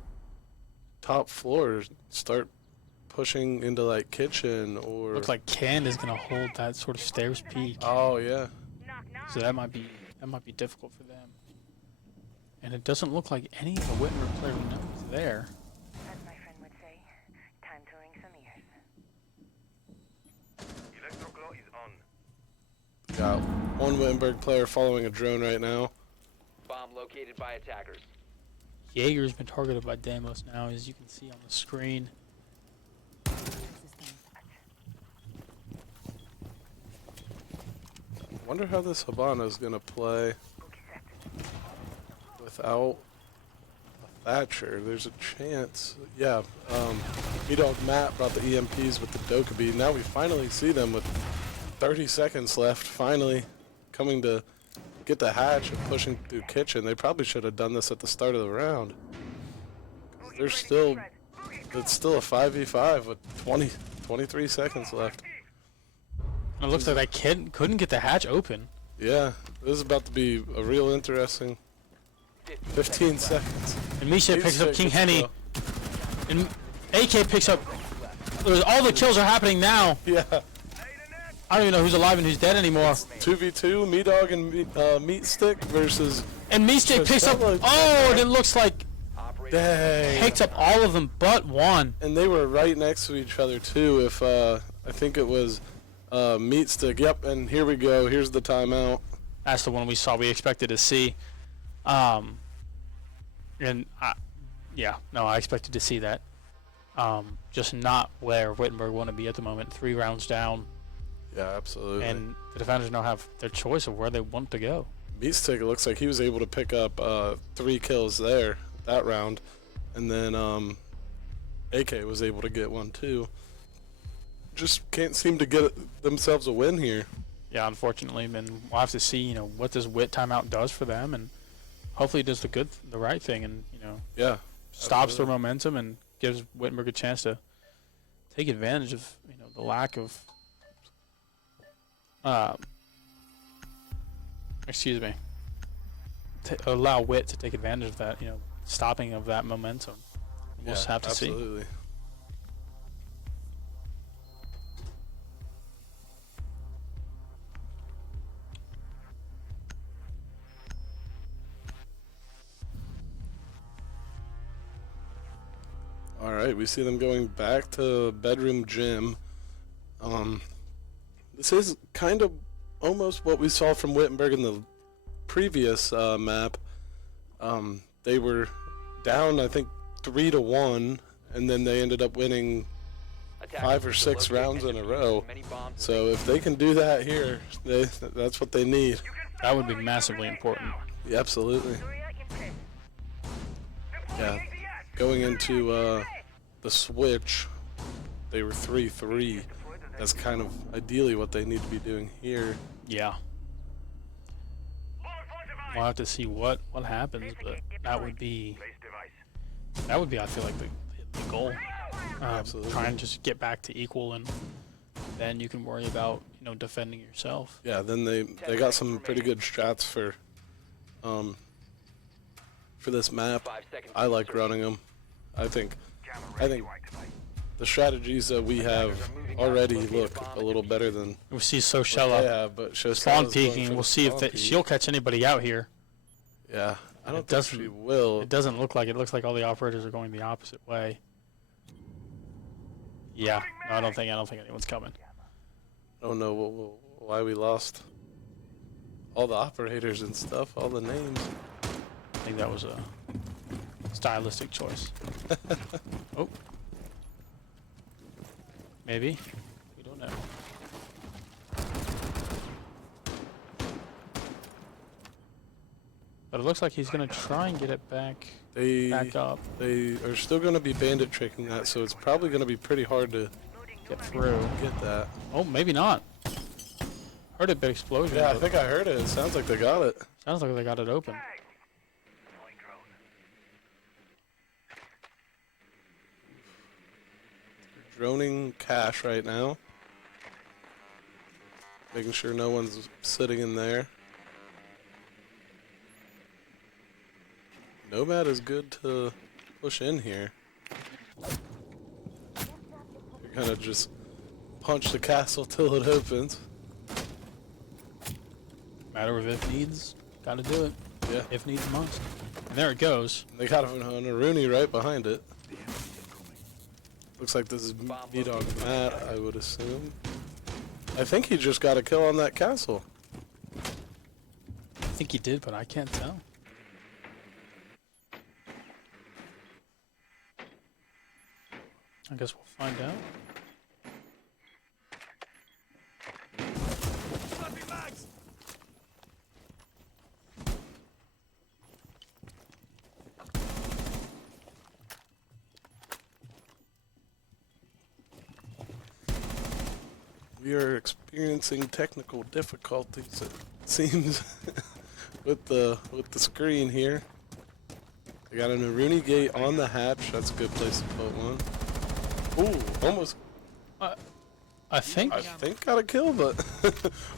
top floor. Start pushing into like kitchen or. Looks like Can is gonna hold that sort of stairs peak. Oh yeah. So that might be difficult for them. And it doesn't look like any of the Wittenberg players we know is there. As my friend would say, time to ring some ears. Electroglow is on. One Wittenberg player following a drone right now. Bomb located by attackers. Jaeger's been targeted by Damos now, as you can see on the screen. Wonder how this Habana's gonna play without a Thatcher. There's a chance. Yeah, Dog Matt brought the EMPs with the Dokkaebi. Now we finally see them with 30 seconds left. Finally coming to get the hatch and pushing through kitchen. They probably should have done this at the start of the round. There's still, it's still a 5v5 with 23 seconds left. It looks like that kid couldn't get the hatch open. Yeah, this is about to be a real interesting 15 seconds. And Misha picks up King Henny. And AK picks up. All the kills are happening now. Yeah. I don't even know who's alive and who's dead anymore. 2v2, Dog and Meat Stick versus. And Meat Stick picks up. Oh, and it looks like dang. picked up all of them but one. And they were right next to each other too. If I think it was Meat Stick. Yep. And here we go. Here's the timeout. That's the one we saw. We expected to see. I expected to see that. Just not where Wittenberg want to be at the moment. 3 rounds down. Yeah, absolutely. And the defenders now have their choice of where they want to go. Meat Stick, it looks like he was able to pick up 3 kills there that round, and then AK was able to get one too. Just can't seem to get themselves a win here. Yeah, unfortunately, and we'll have to see, what this Wit timeout does for them, and hopefully it does the right thing, and yeah, stops their momentum and gives Wittenberg a chance to take advantage of the lack of allow Wit to take advantage of that, stopping of that momentum. We'll just have to see. Absolutely. All right, we see them going back to bedroom gym. This is kind of almost what we saw from Wittenberg in the previous map. They were down, I think, 3-1, and then they ended up winning 5 or 6 rounds in a row. So if they can do that here, that's what they need. That would be massively important. Yeah, absolutely. Yeah. Going into the switch, they were 3-3. That's kind of ideally what they need to be doing here. Yeah. We'll have to see what happens, but that would be I feel like the goal. Absolutely. Try and just get back to equal, and then you can worry about defending yourself. Yeah, then they got some pretty good strats for this map. I like running them. I think the strategies that we have already look a little better than We'll see Soshella yeah, but spawn peeking. We'll see if she'll catch anybody out here. Yeah, I don't think doesn't- she will. It doesn't look like it. Looks like all the operators are going the opposite way. Yeah, no, I don't think anyone's coming. I don't know why we lost all the operators and stuff, all the names. I think that was a stylistic choice. Oh. Maybe. We don't know. But it looks like he's going to try and get it back up. They are still going to be bandit tricking that, so it's probably going to be pretty hard to Get through. get that. Oh, maybe not. Heard a big explosion. Yeah, I think I heard it. It sounds like they got it. Sounds like they got it open. Droning cash right now. Making sure no one's sitting in there. Nomad is good to push in here. You kind of just punch the castle till it opens. Matter of if needs, gotta do it. Yeah. If needs, must. And there it goes. They got a Rooney right behind it. Looks like this is B-Dog Matt, I would assume. I think he just got a kill on that castle. think he did, but I can't tell. I guess we'll find out. We are experiencing technical difficulties, it seems, with the screen here. I got an Aruni gate on the hatch. That's a good place to put one. Ooh, almost. I think Got a kill, but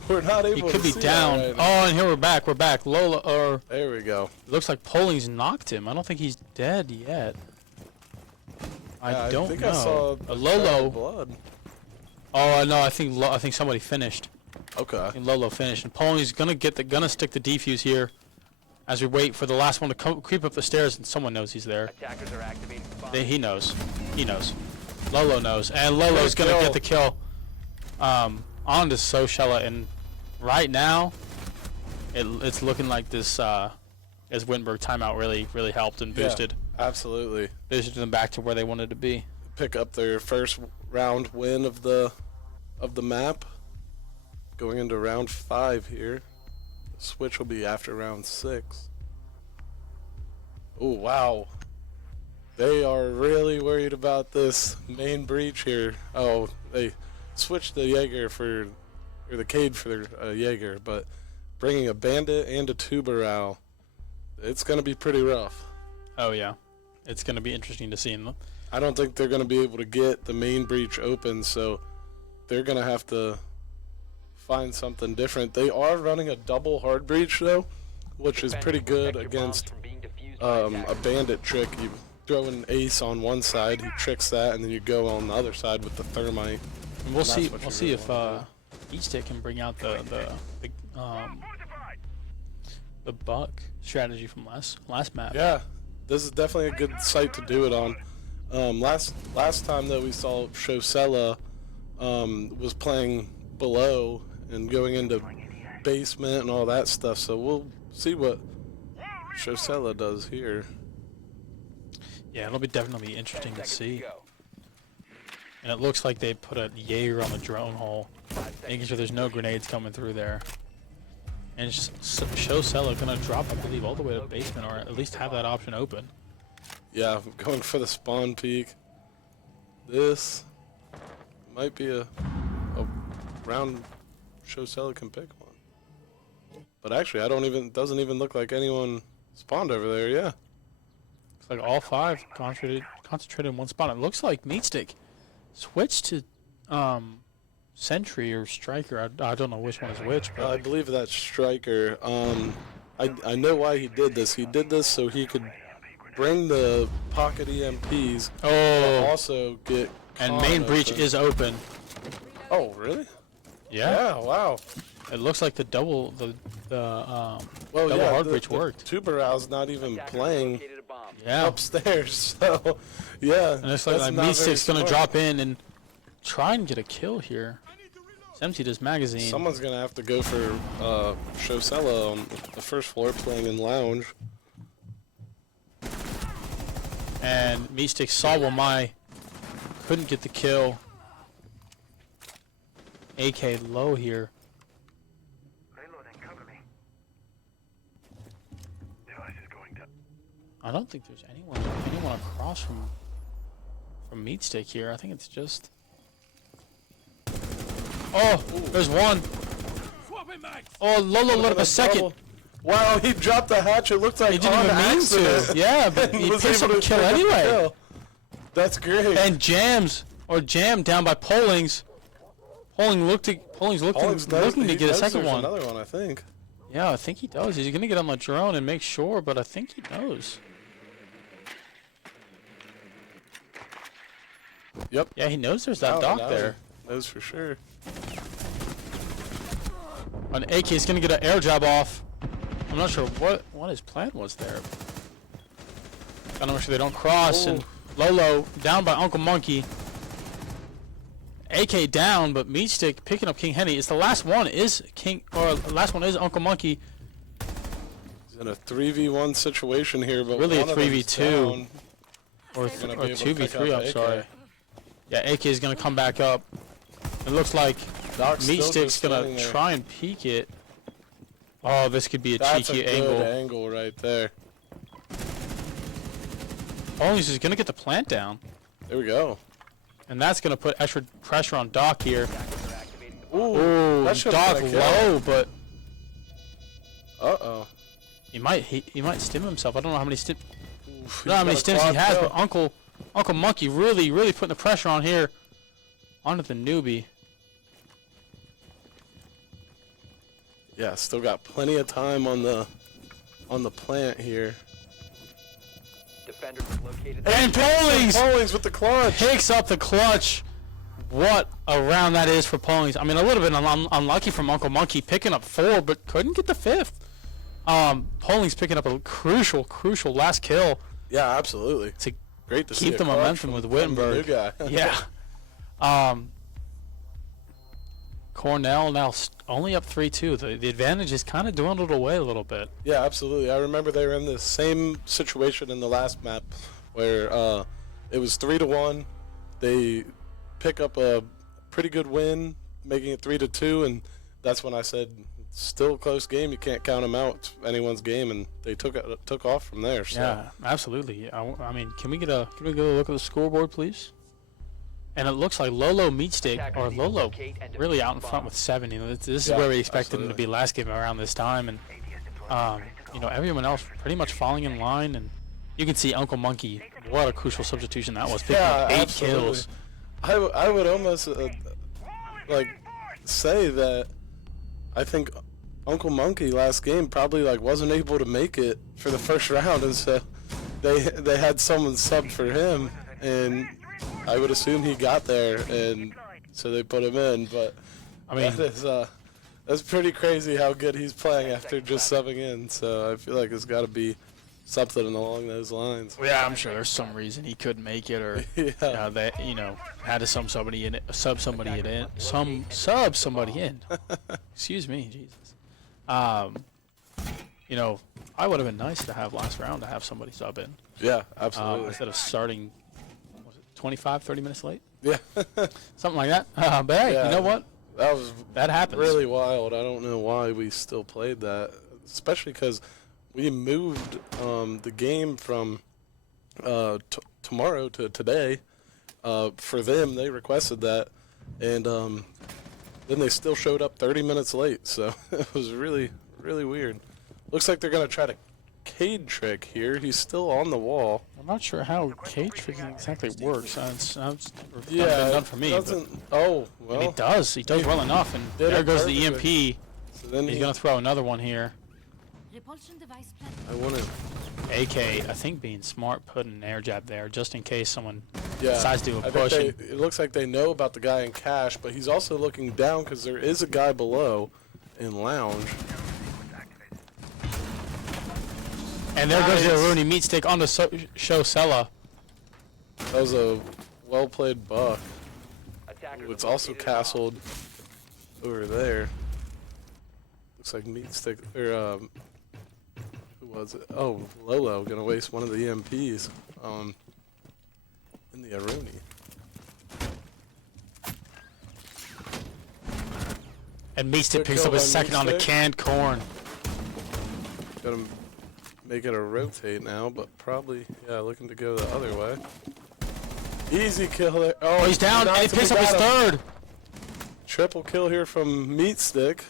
we're not able. he could to be see down. that right Oh, and here we're back. We're back. Lola, or there we go. it looks like Polling's knocked him. I don't think he's dead yet. Yeah, I don't think know. I saw A Lolo. blood. Oh no, I think somebody finished. Okay. I think Lolo finished, and Polling's gonna stick the defuse here, as we wait for the last one to creep up the stairs, and someone knows he's there. Attackers are activating the bomb. He knows. He knows. Lolo knows, and Lolo's gonna get the kill. On to Soshella, and right now, it's looking like this as Wittenberg timeout really helped and boosted. Yeah, absolutely. Boosted them back to where they wanted to be. Pick up their first round win of the map. Going into round 5 here. The switch will be after round 6. Oh wow. They are really worried about this main breach here. Oh, they switched the Jaeger or the Cade for their Jaeger, but bringing a Bandit and a Tuberal, it's going to be pretty rough. Oh yeah, it's going to be interesting to see them. I don't think they're going to be able to get the main breach open, so they're going to have to find something different. They are running a double hard breach though, which is pretty good against a bandit trick. You throw an ace on one side, he tricks that, and then you go on the other side with the thermite. And we'll see if each stick can bring out the buck strategy from last map. Yeah, this is definitely a good site to do it on. Last time that we saw Shosella was playing below and going into basement and all that stuff, so we'll see what Shosella does here. Yeah, it'll be definitely interesting to see. And it looks like they put a Jaeger on the drone hole, making sure there's no grenades coming through there. And it's just Shosella gonna drop, I believe, all the way to basement, or at least have that option open. Yeah, I'm going for the spawn peak. This might be a round Shosella can pick one. But actually, doesn't even look like anyone spawned over there, yeah. Looks like all 5 concentrated in one spot. It looks like Meatstick switched to Sentry or Striker. I don't know which one is which, but I believe that's Striker. I know why he did this. He did this so he could bring the pocket EMPs, but also get and main breach is open. Oh, really? Yeah. Wow. It looks like the double Well, double yeah, hard breach worked. Tuberal's not even playing Yeah. upstairs, so yeah. And it's like that's not very Meatstick's gonna smart. drop in and try and get a kill here. It's emptied his magazine. Someone's gonna have to go for Shosella on the first floor, playing in lounge. And Meatstick saw Wamai, couldn't get the kill. AK low here. Reloading, cover me. Device is going down. I don't think there's anyone across from Meatstick here. I think it's just. Oh, there's one. Oh, Lolo lit up a second. Wow, he dropped the hatch. It looked like He didn't on even mean accident. to. Yeah, but he Was picks up able a to kill pick up the anyway. kill. That's great. And jammed down by Pollings. Polling's looking to get a second one. Another one, I think. Yeah, I think he does. He's gonna get on the drone and make sure, but I think he knows. Yep. Yeah, he knows there's that dock there. Knows for sure. An AK is gonna get an air job off. I'm not sure what his plan was there. Gotta make sure they don't cross. Ooh. And Lolo down by Uncle Monkey. AK down, but Meatstick picking up King Henny. It's the last one is Uncle Monkey. In a 3v1 situation here, but Really a one of them's 3v2. down. Or Gonna be able to pick 2v3, up I'm AK. sorry. Yeah, AK is going to come back up. It looks like Doc's Meat still Stick's just going standing to there. try and peek it. Oh, this could be a That's cheeky a good angle. angle right there. Pollings is going to get the plant down. There we go. And that's going to put extra pressure on Doc here. Ooh, that should've Doc been a kill. low, but Uh-oh. he might stim himself. I don't know how many Oof, I don't he's know how many got a stims he quad has, kill. but Uncle Monkey really putting the pressure on here onto the newbie. Yeah, still got plenty of time on the plant here. Defenders have located. And Pollings Pollings with the clutch. picks up the clutch. What a round that is for Pollings. I mean, a little bit unlucky from Uncle Monkey picking up 4, but couldn't get the 5th. Pollings picking up a crucial last kill Yeah, absolutely. to Great to see keep a the clutch momentum from- with from the new Wittenberg. guy. Yeah. Cornell now only up 3-2. The advantage is kind of dwindled away a little bit. Yeah, absolutely. I remember they were in the same situation in the last map where it was 3-1. They pick up a pretty good win, making it 3-2, and that's when I said, it's still a close game. You can't count them out. It's anyone's game, and they took off from there. So. Yeah, absolutely. I mean, can we get a look at the scoreboard, please? And it looks like Lolo Meatstick, or Lolo, really out in front with 7. You know, this is Yeah, where we expected him to absolutely. be last game around this time, and you know, everyone else pretty much falling in line. And you can see Uncle Monkey. What a crucial substitution that was, picking up 8 absolutely. kills. I would almost like say that I think Uncle Monkey last game probably wasn't able to make it for the first round, and so they had someone subbed for him, and I would assume he got there, and so they put him in. But I mean, that's pretty crazy how good he's playing after just subbing in. So I feel like it's got to be something along those lines. yeah, I'm sure there's some reason he couldn't make it, or Yeah. they had to sub somebody in. Excuse me, Jesus. You know, I would have been nice to have last round to have somebody sub in Yeah, absolutely. instead of starting. Was it 25, 30 minutes late? Yeah, Something like that. But hey, Yeah. you know what? that was That happens. really wild. I don't know why we still played that, especially because we moved the game from tomorrow to today. For them, they requested that, and then they still showed up 30 minutes late. So it was really weird. Looks like they're gonna try to Cade trick here. He's still on the wall. I'm not sure how cage tricking exactly works. It's never been Yeah, done for me. But Oh well. he does. He does well enough. And did there it goes the perfectly. EMP. So then He's going to throw another one here. Repulsion device planted. I want to. AK, I think being smart, putting an air jab there just in case someone Yeah. decides to do a I push. think it looks like they know about the guy in cash, but he's also looking down because there is a guy below in lounge. And there goes the Nice. Rooney meat stick on the show Sella. That was a well-played buck. Attackers It's have also located a bomb. castled over there. Looks like meat stick or who was it? Oh, Lolo gonna waste one of the EMPs in the Aruni. And meat stick Good picks kill up his by second on the Meatstick. canned corn. Gotta make it a rotate now, but probably looking to go the other way. Easy kill there. Oh, he's down, and he knocked him, picks up his got him. third. Triple kill here from Meat Stick.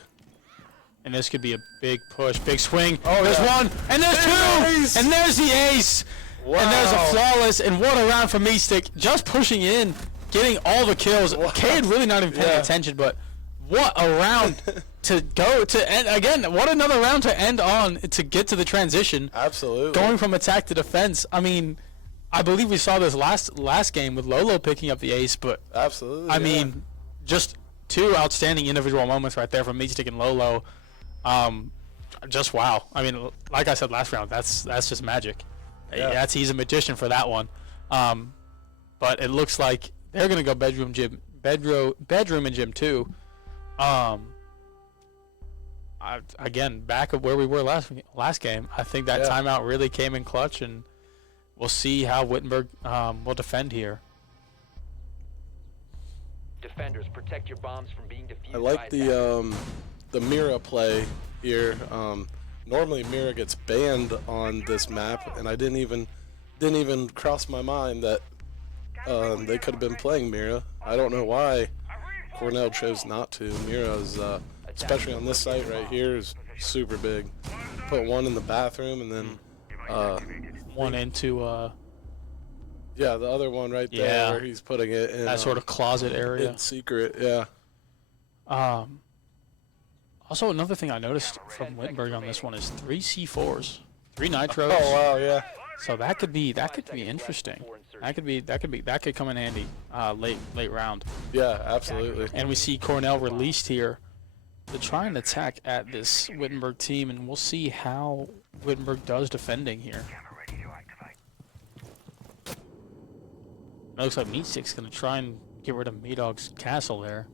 And this could be a big push, big swing. Oh, there's yeah. one, and there's two, Ace! and there's the ace. And there's a Wow. flawless, and what a round for Meat Stick. Just pushing in, getting all the kills. Wow. Cade really not even paying Yeah. attention, but what a round to go to end. Again, what another round to end on to get to the transition. Absolutely. Going from attack to defense. I mean, I believe we saw this last game with Lolo picking up the ace, but Absolutely. I yeah. mean, just two outstanding individual moments right there from Meat Stick and Lolo. Just wow. I mean, like I said last round, that's just magic. Yeah. He's a magician for that one. But it looks like they're gonna go bedroom and gym 2. again, back of where we were last game. I think that timeout really came in clutch, and we'll see how Wittenberg will defend here. Defenders, protect your bombs from being defused. I like the Mira play here. Normally Mira gets banned on this map, and I didn't even cross my mind that they could have been playing Mira. I don't know why Cornell chose not to. Mira is, especially on this site right here, is super big. Put one in the bathroom, and then one into yeah, the other one right there where he's putting it in that sort of closet area in secret. Yeah. Also, another thing I noticed from Wittenberg on this one is 3 C4s, 3 nitros. Oh wow, yeah. So that could be interesting. That could come in handy late round. Yeah, absolutely. And we see Cornell released here to try and attack at this Wittenberg team, and we'll see how Wittenberg does defending here. It looks like Meatstick's gonna try and get rid of Meat-Dog's castle there.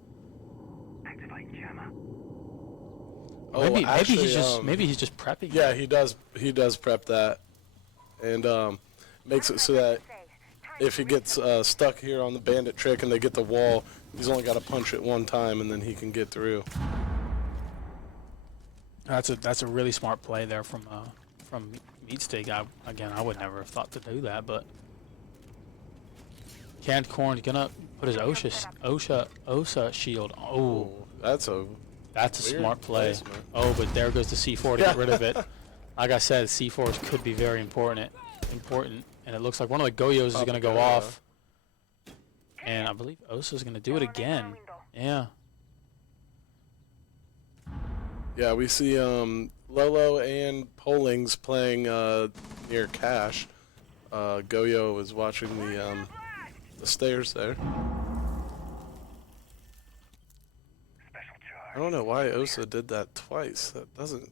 Oh, Maybe he's just prepping. Yeah, he does prep that, and makes it so that if he gets stuck here on the bandit trick and they get the wall, he's only got to punch it one time and then he can get through. That's a really smart play there from Meatstick. I would never have thought to do that, but Canned Corn's gonna put his OSA shield. Oh, that's a smart play. Oh, but there goes the C4 to get rid of it. Like I said, C4s could be very important, and it looks like one of the Goyos is going to go off. And I believe Osa's going to do it again. Yeah. Yeah, we see Lolo and Polings playing near Cash. Goyo is watching the stairs there. I don't know why Osa did that twice. That doesn't...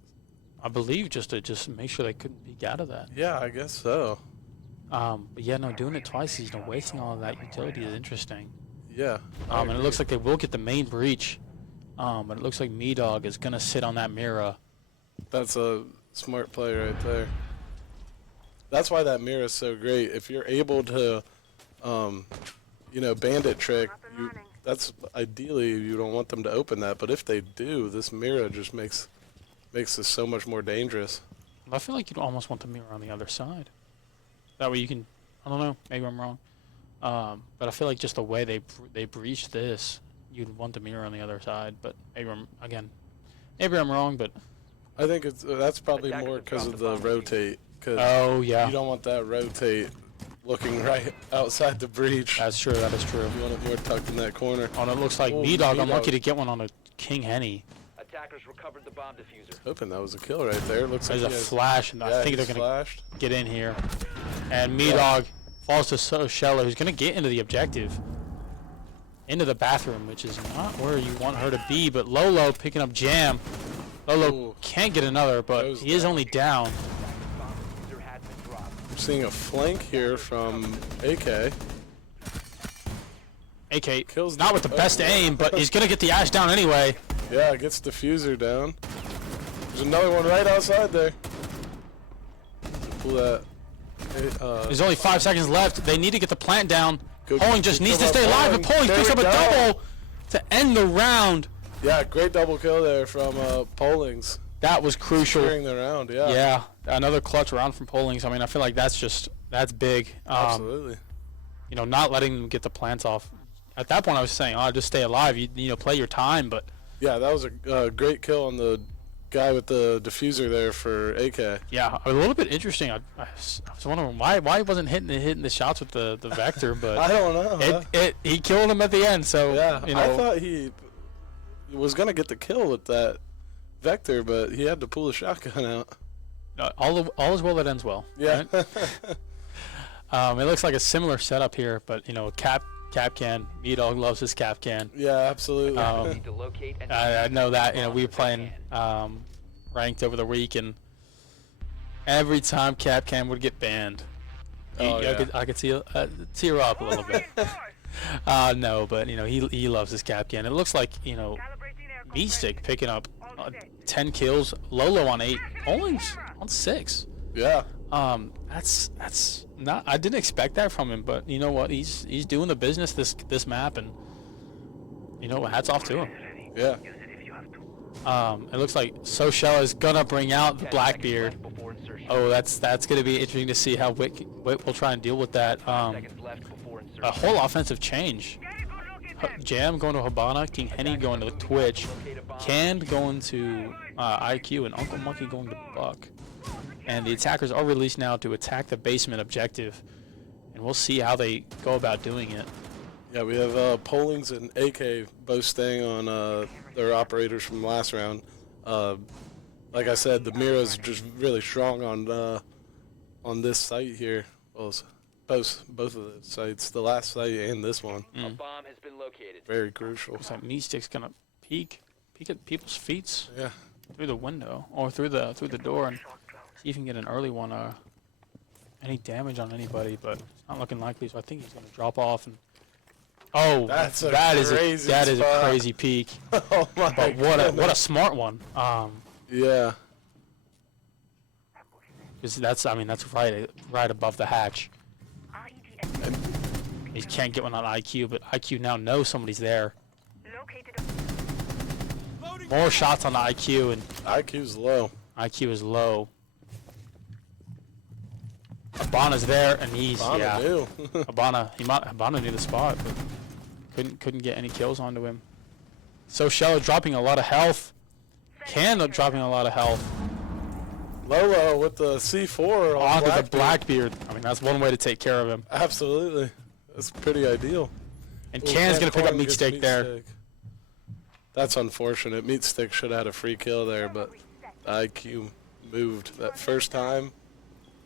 I believe just to make sure they couldn't peek out of that. Yeah, I guess so. But yeah, no, doing it twice, wasting all of that utility is interesting. Yeah. And it looks like they will get the main breach. But it looks like Me-Dog is gonna sit on that Mira. That's a smart play right there. That's why that Mira is so great. If you're able to, bandit trick, that's ideally you don't want them to open that, but if they do, this Mira just makes this so much more dangerous. I feel like you'd almost want the Mira on the other side. That way you can, I don't know, maybe I'm wrong. But I feel like just the way they breached this, you'd want the Mira on the other side. But maybe I'm wrong. But I think that's probably more because of the rotate. Oh yeah. You don't want that rotate looking right outside the breach. That's true. That is true. You want it more tucked in that corner. Oh, and it looks like Me-Dog. I'm lucky to get one on a King Henny. Attackers recovered the bomb diffuser. Hoping that was a kill right there. Looks like there's a flash, and I think they're gonna get in here. And Me-Dog falls to Sheller, who's gonna get into the objective, into the bathroom, which is not where you want her to be. But Lolo picking up Jam. Lolo can't get another, but he is only down. We're seeing a flank here from AK. AK kills not with the best aim, but he's gonna get the Ash down anyway. Yeah, gets diffuser down. There's another one right outside there. Pull that. There's only 5 seconds left. They need to get the plant down. Poling just needs to stay alive, but Poling picks up a double to end the round. Yeah, great double kill there from Polings. That was crucial. Securing the round, yeah. Yeah, another clutch round from Polings. I mean, I feel like that's big. Absolutely. Not letting them get the plants off. At that point, I was saying, just stay alive. You play your time, but. Yeah, that was a great kill on the guy with the diffuser there for AK. Yeah, a little bit interesting. I was wondering why he wasn't hitting the shots with the Vector, but I don't know. He killed him at the end. So yeah, I thought he was gonna get the kill with that Vector, but he had to pull the shotgun out. All is well that ends well. Yeah. Right? It looks like a similar setup here, but Cap can. Me-Dog loves his Cap can. Yeah, absolutely. I know that. We were playing ranked over the week, and every time Cap can would get banned, I could tear up a little bit. No, but he loves his Cap can. It looks like Meatstick picking up 10 kills. Lolo on 8. Polling's on 6. Yeah. That's not. I didn't expect that from him, but you know what? He's doing the business this map, and you know what? Hats off to him. Yeah. It looks like Sochella is gonna bring out the Blackbeard. Oh, that's gonna be interesting to see how Wit will try and deal with that. A whole offensive change. Jam going to Habana, King Henny going to Twitch, Canned going to IQ, and Uncle Monkey going to Buck. And the attackers are released now to attack the basement objective, and we'll see how they go about doing it. Yeah, we have Pollings and AK both staying on their operators from last round. Like I said, the Mira's just really strong on this site here. Well, it's both of the sites, the last site and this one. A bomb has been located. Very crucial. Looks like Meatstick's gonna peek at people's feet Yeah. through the window or through the door and see if he can get an early one. Any damage on anybody, but it's not looking likely. So I think he's gonna drop off and. Oh, That is a crazy peek. Oh my But what a smart one. Yeah. Because that's right above the hatch. He can't get one on IQ, but IQ now knows somebody's there. More shots on the IQ, and IQ's low. IQ is low. Abana's there, and he's Knew. Abana knew the spot, but couldn't get any kills onto him. So Shella dropping a lot of health. Can dropping a lot of health. Lolo with the C4 on Onto the Blackbeard. I mean, that's one way to take care of him. Absolutely. That's pretty ideal. And Can's going to pick up Meatstick there. That's unfortunate. Meatstick should have had a free kill there, but IQ moved that first time.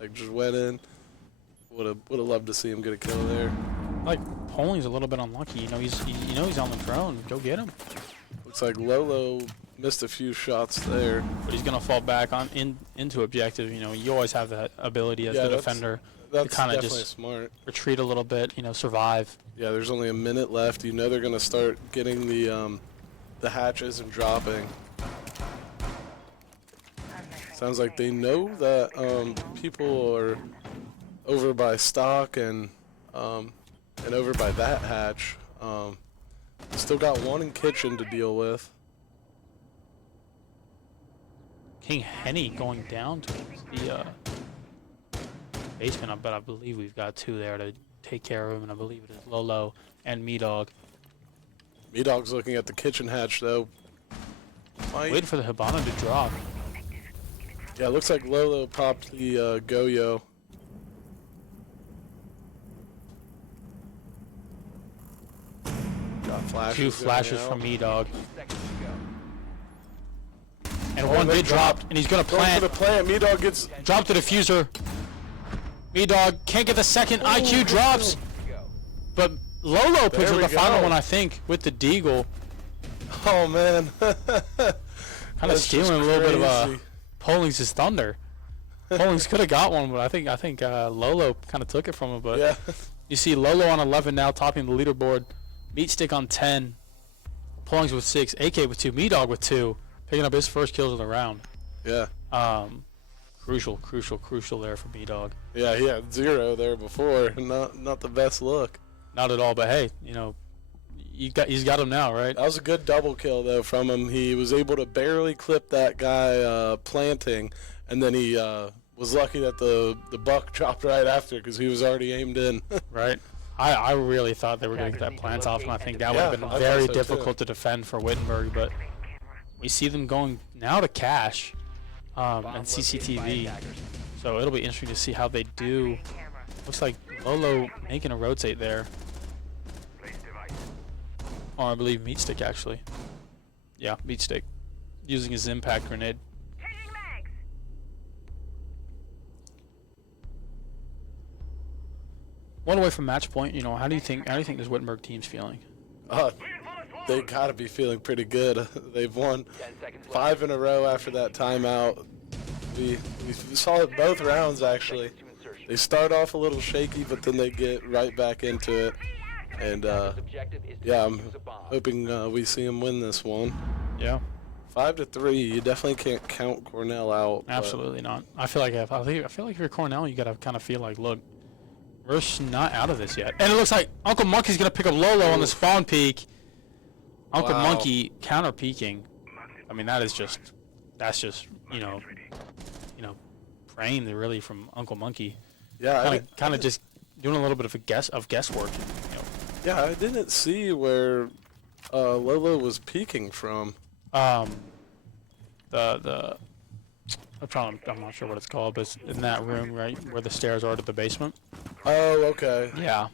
Like, just went in. Would have loved to see him get a kill there. Like, Polling's a little bit unlucky. You know he's on the drone. Go get him. Looks like Lolo missed a few shots there. But he's going to fall back into objective. You know, you always have that ability as the defender to kind of just smart. retreat a little bit, you know, survive. Yeah, there's only a minute left. You know they're going to start getting the hatches and dropping. Sounds like they know that people are over by stock and over by that hatch. Still got one in kitchen to deal with. King Henny going down to the basement, but I believe we've got two there to take care of him, and I believe it is Lolo and Me-Dog. Me-Dog's looking at the kitchen hatch, though. Wait for the Hibana to drop. Yeah, it looks like Lolo popped the Goyo. Got flashes. Two flashes from Me-Dog. And Oh, one they bit dropped, and he's going to Going plant. for the plant. Me-Dog gets... Drop the diffuser. Me-Dog can't get the second. IQ drops. But Lolo picks There up we the final go. one, I think, with the Deagle. Oh, man. Kind of stealing a little bit of Polling's thunder. Polling's could have got one, but I think Lolo kind of took it from him. But Yeah. you see Lolo on 11 now, topping the leaderboard. Meatstick on 10. Polling's with 6. AK with 2. Me-Dog with 2. Picking up his first kills of the round. Yeah. Crucial there for Me-Dog. Yeah, he had 0 there before. Not the best look. Not at all, but hey, you know, he's got him now, right? That was a good double kill, though, from him. He was able to barely clip that guy planting, and then he was lucky that the buck dropped right after because he was already aimed in. Right. I really thought they were going to get that plant off, and I think that would have been very difficult to defend for Wittenberg, but we see them going now to cash and CCTV, so it'll be interesting to see how they do. Looks like Lolo making a rotate there. Or I believe Meatstick, actually. Yeah, Meatstick. Using his impact grenade. One away from match point, you know, how do you think this Wittenberg team's feeling? They gotta be feeling pretty good. They've won 5 in a row after that timeout. We saw it both rounds, actually. They start off a little shaky, but then they get right back into it. And yeah, I'm hoping we see them win this one. Yeah. 5-3. You definitely can't count Cornell out. Absolutely not. I feel like if you're Cornell, you gotta kind of feel like, look, we're not out of this yet. And it looks like Uncle Monkey's gonna pick up Lolo on the spawn peak. Uncle Monkey counter peeking. I mean, that's just brain really from Uncle Monkey. Yeah, kind of just doing a little bit of guesswork. Yeah, I didn't see where Lolo was peeking from. I'm not sure what it's called, but it's in that room right where the stairs are to the basement. Oh, okay. Yeah.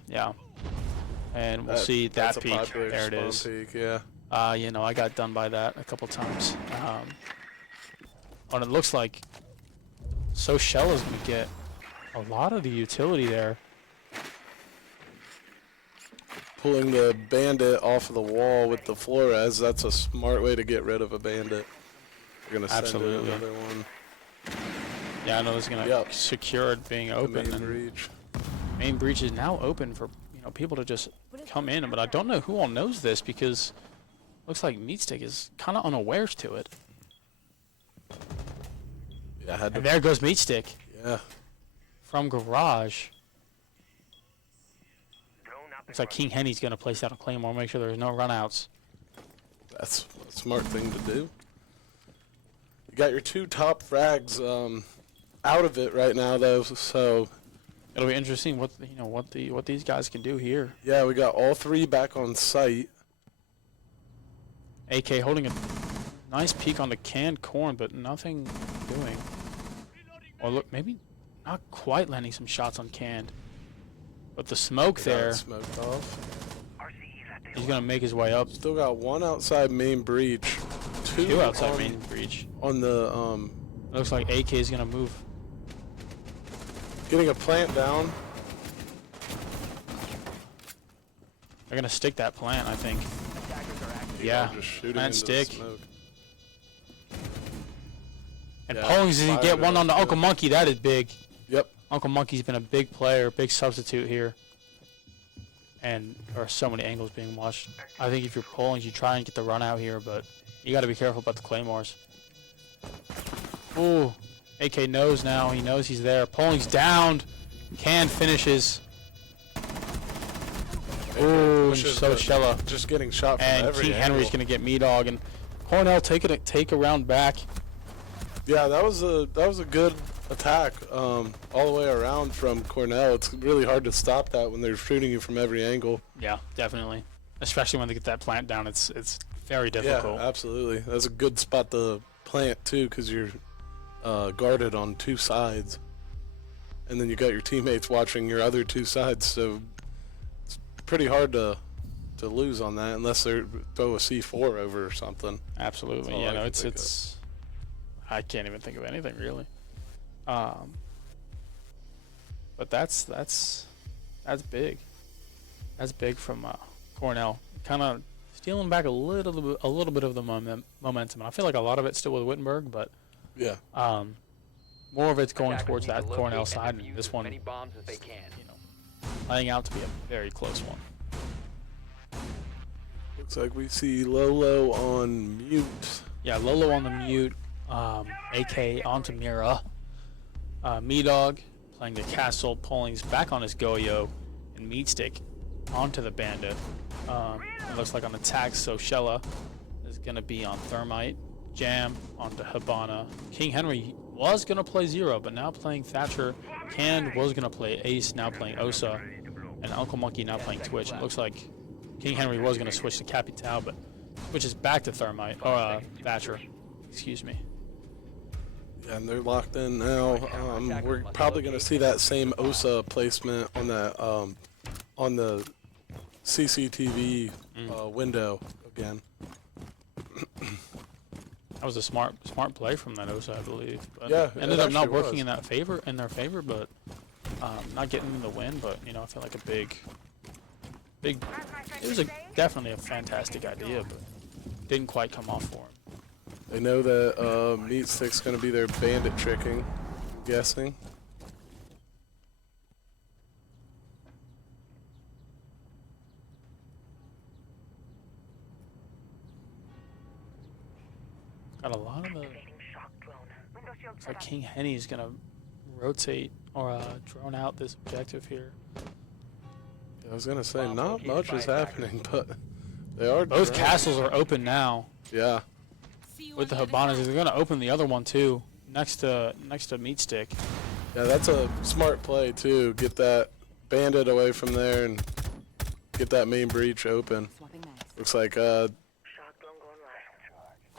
And we'll see that peak. Popular There it is. Peak, yeah. I got done by that a couple times. And it looks like Sochella's gonna get a lot of the utility there. Pulling the bandit off of the wall with the Flores, that's a smart way to get rid of a bandit. You're going to send in another one. Yeah, I know it's going to secure it being open. Main breach. Main breach is now open for people to just come in, but I don't know who all knows this because looks like Meatstick is kind of unawares to it. Yeah, and there goes Meatstick. Yeah. From garage. Looks like King Henny's going to place out a Claymore, make sure there's no runouts. That's a smart thing to do. You got your two top frags out of it right now, though, so it'll be interesting what these guys can do here. Yeah, we got all three back on site. AK holding a nice peek on the canned corn, but nothing doing. Or look, maybe not quite landing some shots on canned. But the smoke there, smoked off. He's going to make his way up. Still got one outside main breach. Two outside main breach. On the, looks like AK is going to move. Getting a plant down. They're going to stick that plant, I think. Yeah, plant stick. And Pollings is going to get one on the Uncle Monkey. That is big. Yep. Uncle Monkey's been a big player, big substitute here. And there are so many angles being watched. I think if you're Pollings, you try and get the run out here, but you got to be careful about the Claymores. Ooh, AK knows now. He knows he's there. Pollings downed. Can finishes. Ooh, and Sochella. Just getting shot from and every King angle. Henry's going to get Me-Dog. And Cornell take a round back. Yeah, that was a good attack all the way around from Cornell. It's really hard to stop that when they're shooting you from every angle. Yeah, definitely. Especially when they get that plant down, it's very difficult. Yeah, absolutely. That's a good spot to plant too, because you're guarded on two sides, and then you got your teammates watching your other two sides. So it's pretty hard to lose on that unless they throw a C4 over or something. Absolutely. Yeah, no, it's. I can't even think of anything really. But that's big. That's big from Cornell. Kind of stealing back a little bit of the momentum. I feel like a lot of it's still with Wittenberg, but yeah, more of it's going towards that Cornell side, and this one, playing out to be a very close one. Looks like we see Lolo on mute. Yeah, Lolo on the mute. AK onto Mira. Me-Dog playing the castle, Pollings back on his Goyo, and Meatstick onto the Bandit. It looks like on attack, Sochella is going to be on Thermite. Jam onto Hibana. King Henry was going to play Zero, but now playing Thatcher. Cand was going to play Ace, now playing Osa. And Uncle Monkey now playing Twitch. It looks like King Henry was going to switch to Capital, but switches back to Thermite, or Thatcher. Excuse me. Yeah, and they're locked in now. We're probably going to see that same OSA placement on that on the CCTV window again. That was a smart play from that OSA, I believe. But yeah, ended up not working in their favor, but not getting them the win. But I feel like a big. It was definitely a fantastic idea, but didn't quite come off for him. They know that Meatstick's going to be their bandit tricking, I'm guessing. Got a lot of the. Looks like King Henny's gonna rotate or drone out this objective here. I was gonna say not much is happening, but they are. Both castles are open now. Yeah. With the Habanas, they're gonna open the other one too, next to Meat Stick. Yeah, that's a smart play too. Get that bandit away from there and get that main breach open. Looks like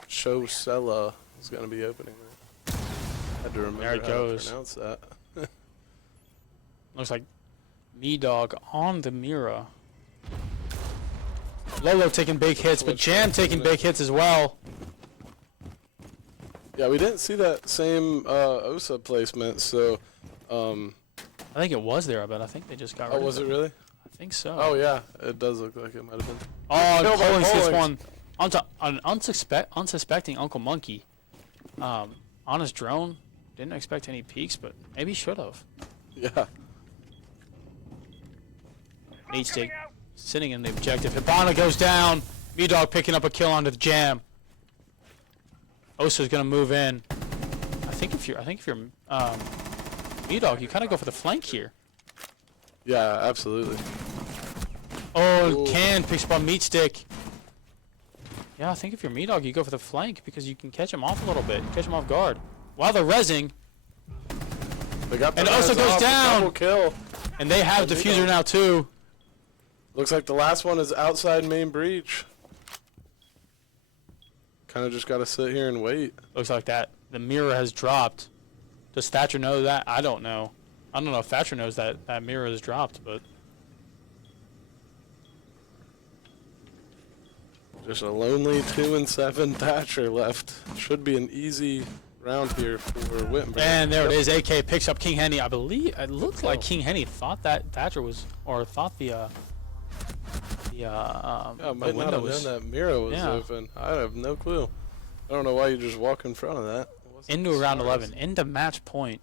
Shosella is gonna be opening there. Had to remember There it how goes. to pronounce that. Looks like Me-Dog on the Mira. Lolo taking big hits, but Jam taking big hits as well. Yeah, we didn't see that same OSA placement, so. I think it was there, but I think they just got rid of it. Oh, was it really? I think so. Oh yeah, it does look like it might have been. Oh, Pollings gets Pollings. one onto an unsuspecting Uncle Monkey. On his drone. Didn't expect any peaks, but maybe should have. Yeah. Meat Stick sitting in the objective. Hibana goes down. Me-Dog picking up a kill onto the Jam. Osa's gonna move in. I think if you're Me-Dog, you kind of go for the flank here. Yeah, absolutely. Oh, Ooh. Can picks up on Meat Stick. Yeah, I think if you're Me-Dog, you go for the flank because you can catch him off a little bit. You catch him off guard. While they're rezzing, They got the and Osa res goes off, down. double kill. And they have diffuser now too. Looks like the last one is outside main breach. Kind of just got to sit here and wait. Looks like that. The mirror has dropped. Does Thatcher know that? I don't know. I don't know if Thatcher knows that that mirror has dropped, but Just a lonely 2-7 Thatcher left. Should be an easy round here for Wittenberg. and there it is. AK picks up King Henny. I believe it looks like King Henny thought that Thatcher was, or thought the Yeah, might not window have was known that mirror was yeah. open. I have no clue. I don't know why you just walk in front of that. into round 11, into match point.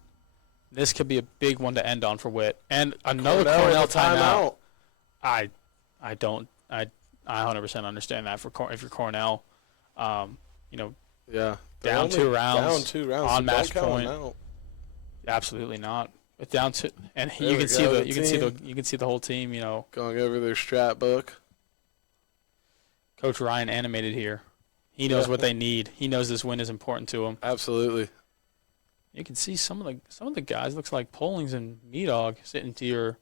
This could be a big one to end on for Wit. And another Cornell timeout. I 100% understand that if you're Cornell. Yeah. Down They're 2 only rounds. Down 2 rounds. On so match don't count point. them out. Absolutely not. But down to, and There you we can see go, the the you can see the whole team. Going over their strat book. Coach Ryan animated here. He knows what they need. He knows this win is important to him. Absolutely. You can see some of the guys. Looks like Pollings and Me-Dog sitting to your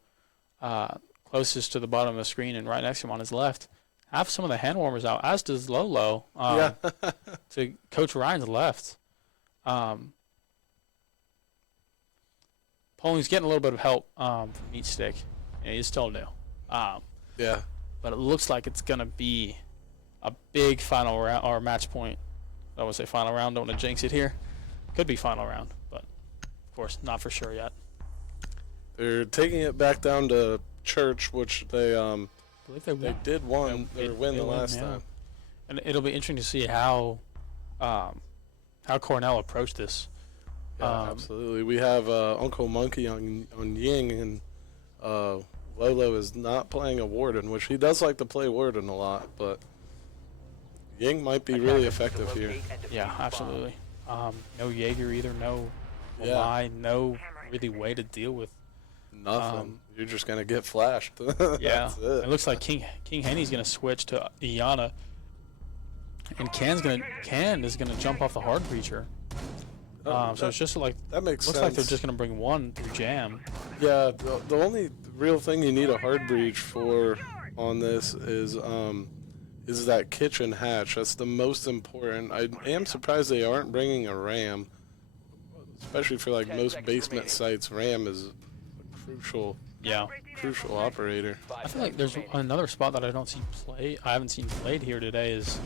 closest to the bottom of the screen, and right next to him on his left. Have some of the hand warmers out, as does Lolo. Yeah. To Coach Ryan's left. Pollings getting a little bit of help from Meat Stick. Yeah, he's still new. Yeah. But it looks like it's going to be a big final round, or match point. I would say final round. Don't want to jinx it here. Could be final round, but of course, not for sure yet. They're taking it back down to Church, which they I believe they did win the last time. And it'll be interesting to see how Cornell approached this. Yeah, absolutely. We have Uncle Monkey on Ying, and Lolo is not playing a Warden, which he does like to play Warden a lot, but Ying might be really effective here. Yeah, absolutely. No Jaeger either, no Yeah. Lie, no really way to deal with. Nothing. You're just gonna get flashed. Yeah, That's it. it looks like King Henny's gonna switch to Iana, and Can is gonna jump off the hard breacher. So it's just like that makes looks sense. like they're just gonna bring one through Jam. Yeah, the only real thing you need a hard breach for on this is that kitchen hatch. That's the most important. I am surprised they aren't bringing a RAM, especially for like most basement sites. RAM is a crucial operator. I feel like there's another spot that I haven't seen played here today is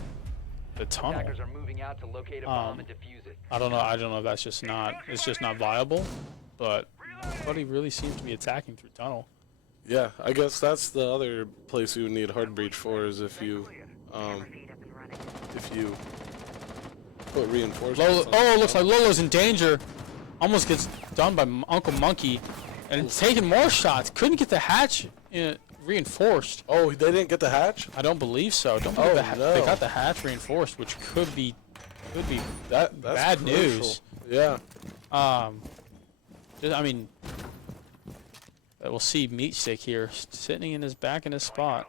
the tunnel. Attackers are moving out to locate a bomb and defuse it. I don't know if that's just not viable, but nobody really seems to be attacking through tunnel. Yeah, I guess that's the other place you would need hard breach for, is if you put reinforcements. Looks like Lolo's in danger. Almost gets done by Uncle Monkey, and taking more shots. Couldn't get the hatch reinforced. Oh, they didn't get the hatch? I don't believe so. Don't believe Oh, no. they got the hatch reinforced, which could be could be That's bad crucial. news. Yeah. I mean, we'll see Meatstick here sitting in his back in his spot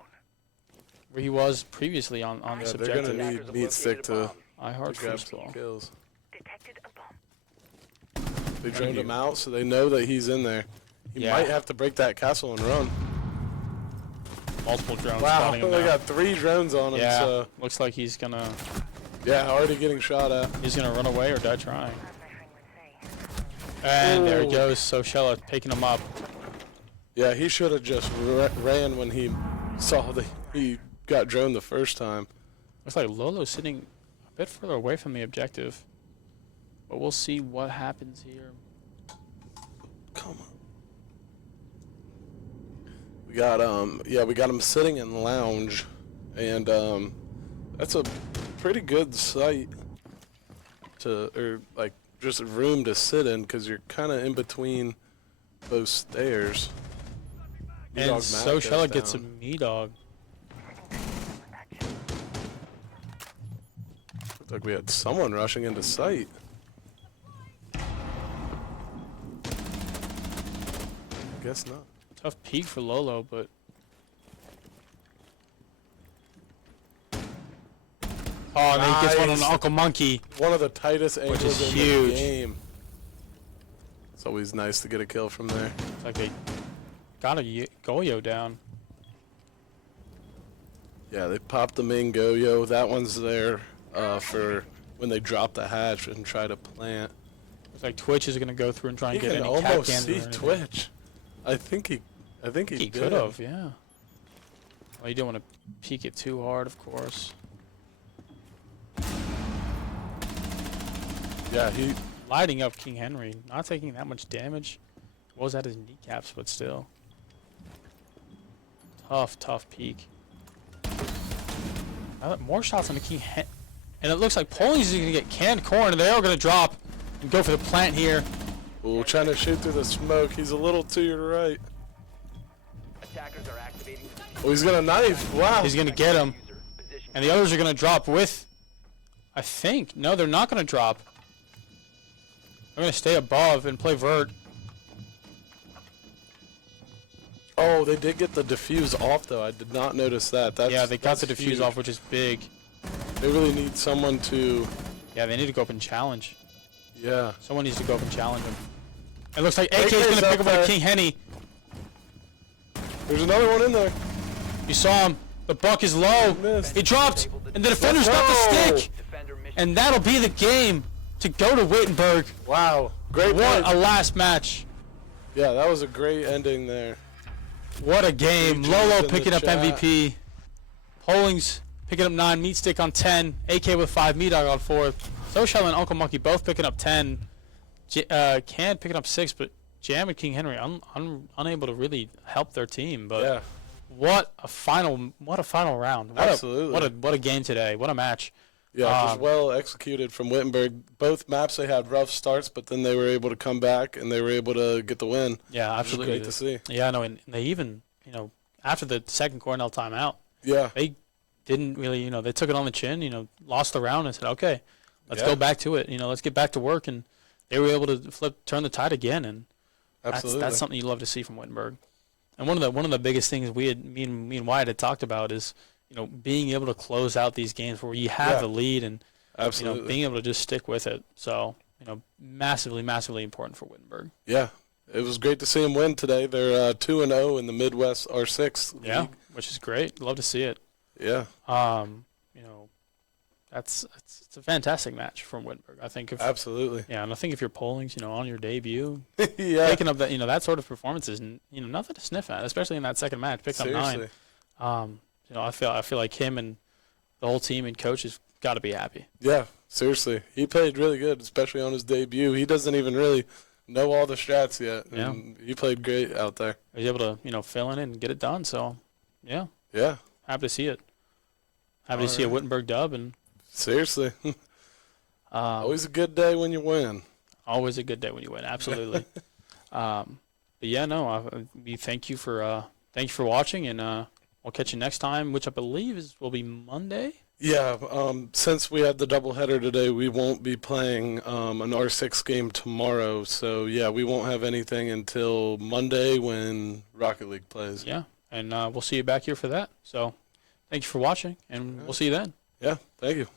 where he was previously on this They're going objective. to need Meatstick to I heart grab first some ball. kills. Detected a bomb. They droned him out, so they know that he's in there. He Yeah. might have to break that castle and run. Multiple drones Wow, spotting him they now. got 3 drones on him. Yeah, So looks like he's gonna already getting shot at. run away or die trying. And there he Ooh. goes. Soshella picking him up. Yeah, he should have just ran when he saw that he got droned the first time. Looks like Lolo's sitting a bit further away from the objective, but we'll see what happens here. Come on. We got we got him sitting in lounge, and that's a pretty good site or like just a room to sit in because you're kind of in between those stairs. And Dog Matt goes Soshella gets a down. me-dog. Looked like we had someone rushing into sight. I guess not. Tough peak for Lolo, but oh, and then he gets one on Nice. Uncle Monkey. One of the tightest angles is in huge. the game. It's always nice to get a kill from there. It's like they got a Goyo down. Yeah, they popped the main Goyo. That one's there for when they drop the hatch and try to plant. It's like Twitch is gonna go through and try He and get can any cap almost cans or see anything. Twitch. I think he He did. could have, yeah. Well, you don't want to peek it too hard, of course. Yeah, he. Lighting up King Henry, not taking that much damage. Was at his kneecaps, but still. Tough peek. More shots on the King Henry. And it looks like Poling's going to get canned corn, and they are going to drop and go for the plant here. Ooh, trying to shoot through the smoke. He's a little to your right. Attackers are activating the diffuser. Oh, he's got a knife. Wow. He's going to get him. Position And the others are going to drop with, I think. No, they're not going to drop. They're going to stay above and play vert. Oh, they did get the diffuse off though. I did not notice that. Yeah, they got the that's diffuse huge. off, which is big. They really need someone to. Yeah, they need to go up and challenge. Yeah. Someone needs to go up and challenge him. It looks like AK is AK's going to pick up up there. King Henny. There's another one in there. You saw him. The buck is low. Missed. He dropped, and the defender's got the go. stick. defender mission. And that'll be the game to go to Wittenberg. Wow. Great What play. a last match. Yeah, that was a great ending there. What a game. Great Lolo juice in the picking up chat. MVP. Poling's picking up 9. Meat Stick on 10. AK with 5. Meat-Dog on 4. Soshell and Uncle Monkey both picking up 10. Can picking up 6, but Jam and King Henry unable to really help their team. But Yeah. what a final round. Absolutely. What a game today. What a match. Yeah, just well executed from Wittenberg. Both maps they had rough starts, but then they were able to come back and they were able to get the win. Yeah, Which is absolutely. great to see. Yeah, no, and they even, after the second Cornell timeout, Yeah. they didn't really, they took it on the chin, lost the round and said, okay, let's go back to it. Let's get back to work. And they were able to turn the tide again. And Absolutely. that's something you love to see from Wittenberg. And one of the biggest things me and Wyatt had talked about is, being able to close out these games where you have Yeah. the lead and, Absolutely. being able to just stick with it. So, massively, massively important for Wittenberg. Yeah. It was great to see them win today. They're 2-0 in the Midwest R6 Yeah, league. which is great. Love to see it. Yeah. It's a fantastic match from Wittenberg. I think Absolutely. yeah, and I think if you're Polings, on your debut, Yeah. taking up that that sort of performance is nothing to sniff at, especially in that second match, picking up 9. Seriously. I feel like him and the whole team and coach has got to be happy. Yeah, seriously. He played really good, especially on his debut. He doesn't even really know all the strats yet. Yeah. And he played great out there. He was able to fill in and get it done. So yeah, Yeah, happy to see it. Happy to see a Alright. Wittenberg dub and seriously. Always a good day when you win. always a good day when you win. Absolutely. But yeah, no, we thank you for watching, and we'll catch you next time, which I believe will be Monday. Yeah, since we had the doubleheader today, we won't be playing an R6 game tomorrow. So, yeah, we won't have anything until Monday when Rocket League plays. Yeah, and we'll see you back here for that. So thank you for watching, and we'll see you then. Yeah, thank you.